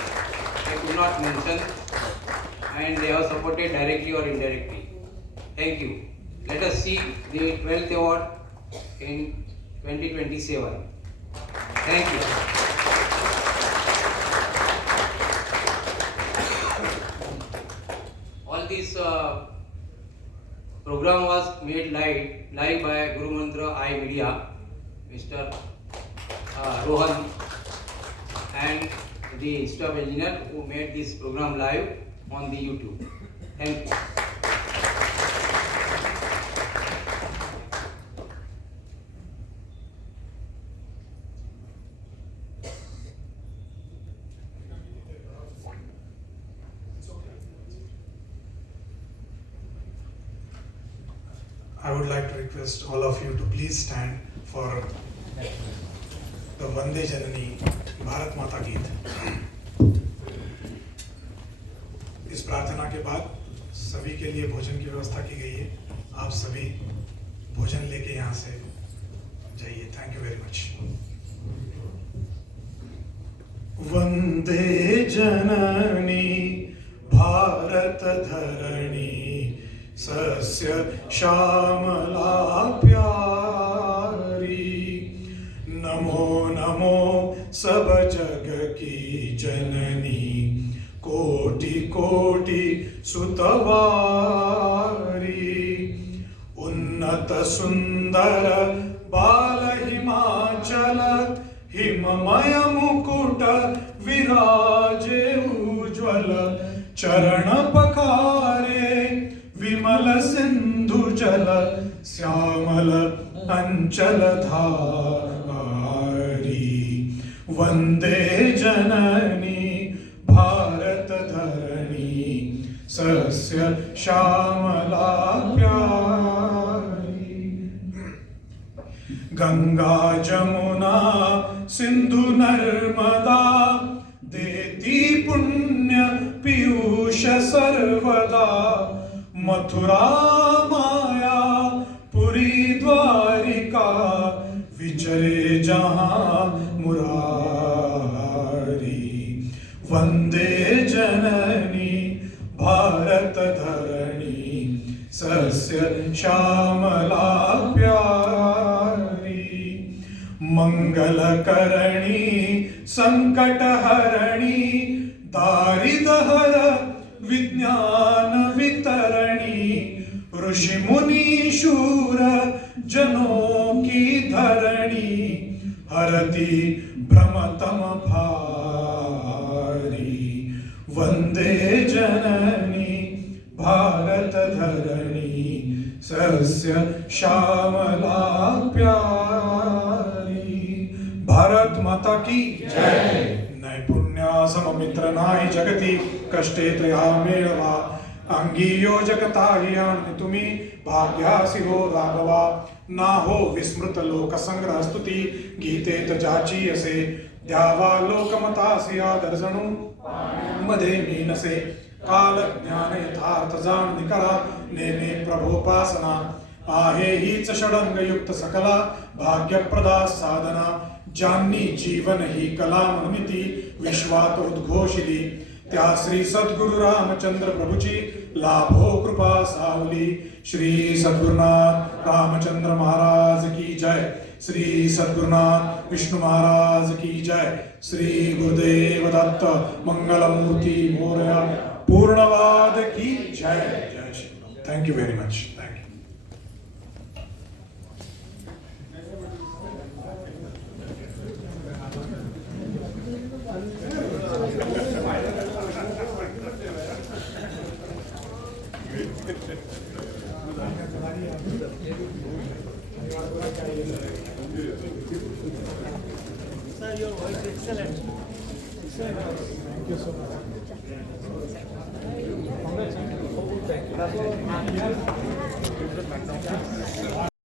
I could not mention, and they have supported directly or indirectly. Thank you. Let us see the 12th award in 2027. Thank you. All this program was made live by Guru Mantra I Media, Mr. Rohan, and the Institute of Engineer who made this program live on the YouTube. Thank you. I would like to request all of you to please stand for the Vande Janani Bharat Mata Geet. इस प्रार्थना के बाद सभी के लिए भोजन की व्यवस्था की गई है. आप सभी भोजन लेके यहाँ से जाइए. Thank you very much. वंदे जननी भारत धरणी सस्य श्यामला प्यारी. नमो नमो सब जग की जननी कोटि कोटि सुतवारी. उन्नत सुंदर बाल हिमाचल हिममय मुकुट विराजे उज्ज्वल चरण पखारे विमल सिंधु जल श्यामल अंचल धारी वंदे जननी भारत धरणी सस्य श्यामला प्यारी गंगा जमुना सिंधु नर्मदा देती पुण्य पीयूष सर्वदा मथुरा माया पुरी द्वारिका विचरे जहाँ मुरारी वंदे जननी भारत धरणी सस्य श्यामला प्यारी मंगल करणी संकट हरणी दारिद्र्य विज्ञान वितरणी ऋषि मुनि शूर जनों की धरणी हरती भ्रमतम भारी वंदे जननी भारत धरणी सस्य श्यामला प्यारी भारत माता की जय नैपुण्या सममित्र नाही जगती कष्टे त्रया मेळवा अंगी योजकता आणि तुम्ही भाग्यासी हो राघवा ना हो विस्मृत लोक संग्रह स्तुती गीतेत जाची असे द्यावा लोकमतासी आदर जणू मध्ये मी नसे काल ज्ञान यथार्थ जाण करा नेमे प्रभोपासना आहे हीच षडंग युक्त सकला भाग्यप्रदा साधना ज्यांनी जीवन ही कला निर्मिती विश्वात उद्घोषिली त्या श्री सद्गुरु रामचंद्र प्रभूची लाभो कृपा सावली श्री सद्गुरुनाथ रामचंद्र महाराज की जय श्री सद्गुरुनाथ विष्णु महाराज की जय श्री गुरुदेव दत्त मंगलमूर्ति मोरया पूर्णवाद की जय जय Shri thank you very much thank you Sir, your voice is excellent. Excellent. Thank you so much. Congrats. Thank you.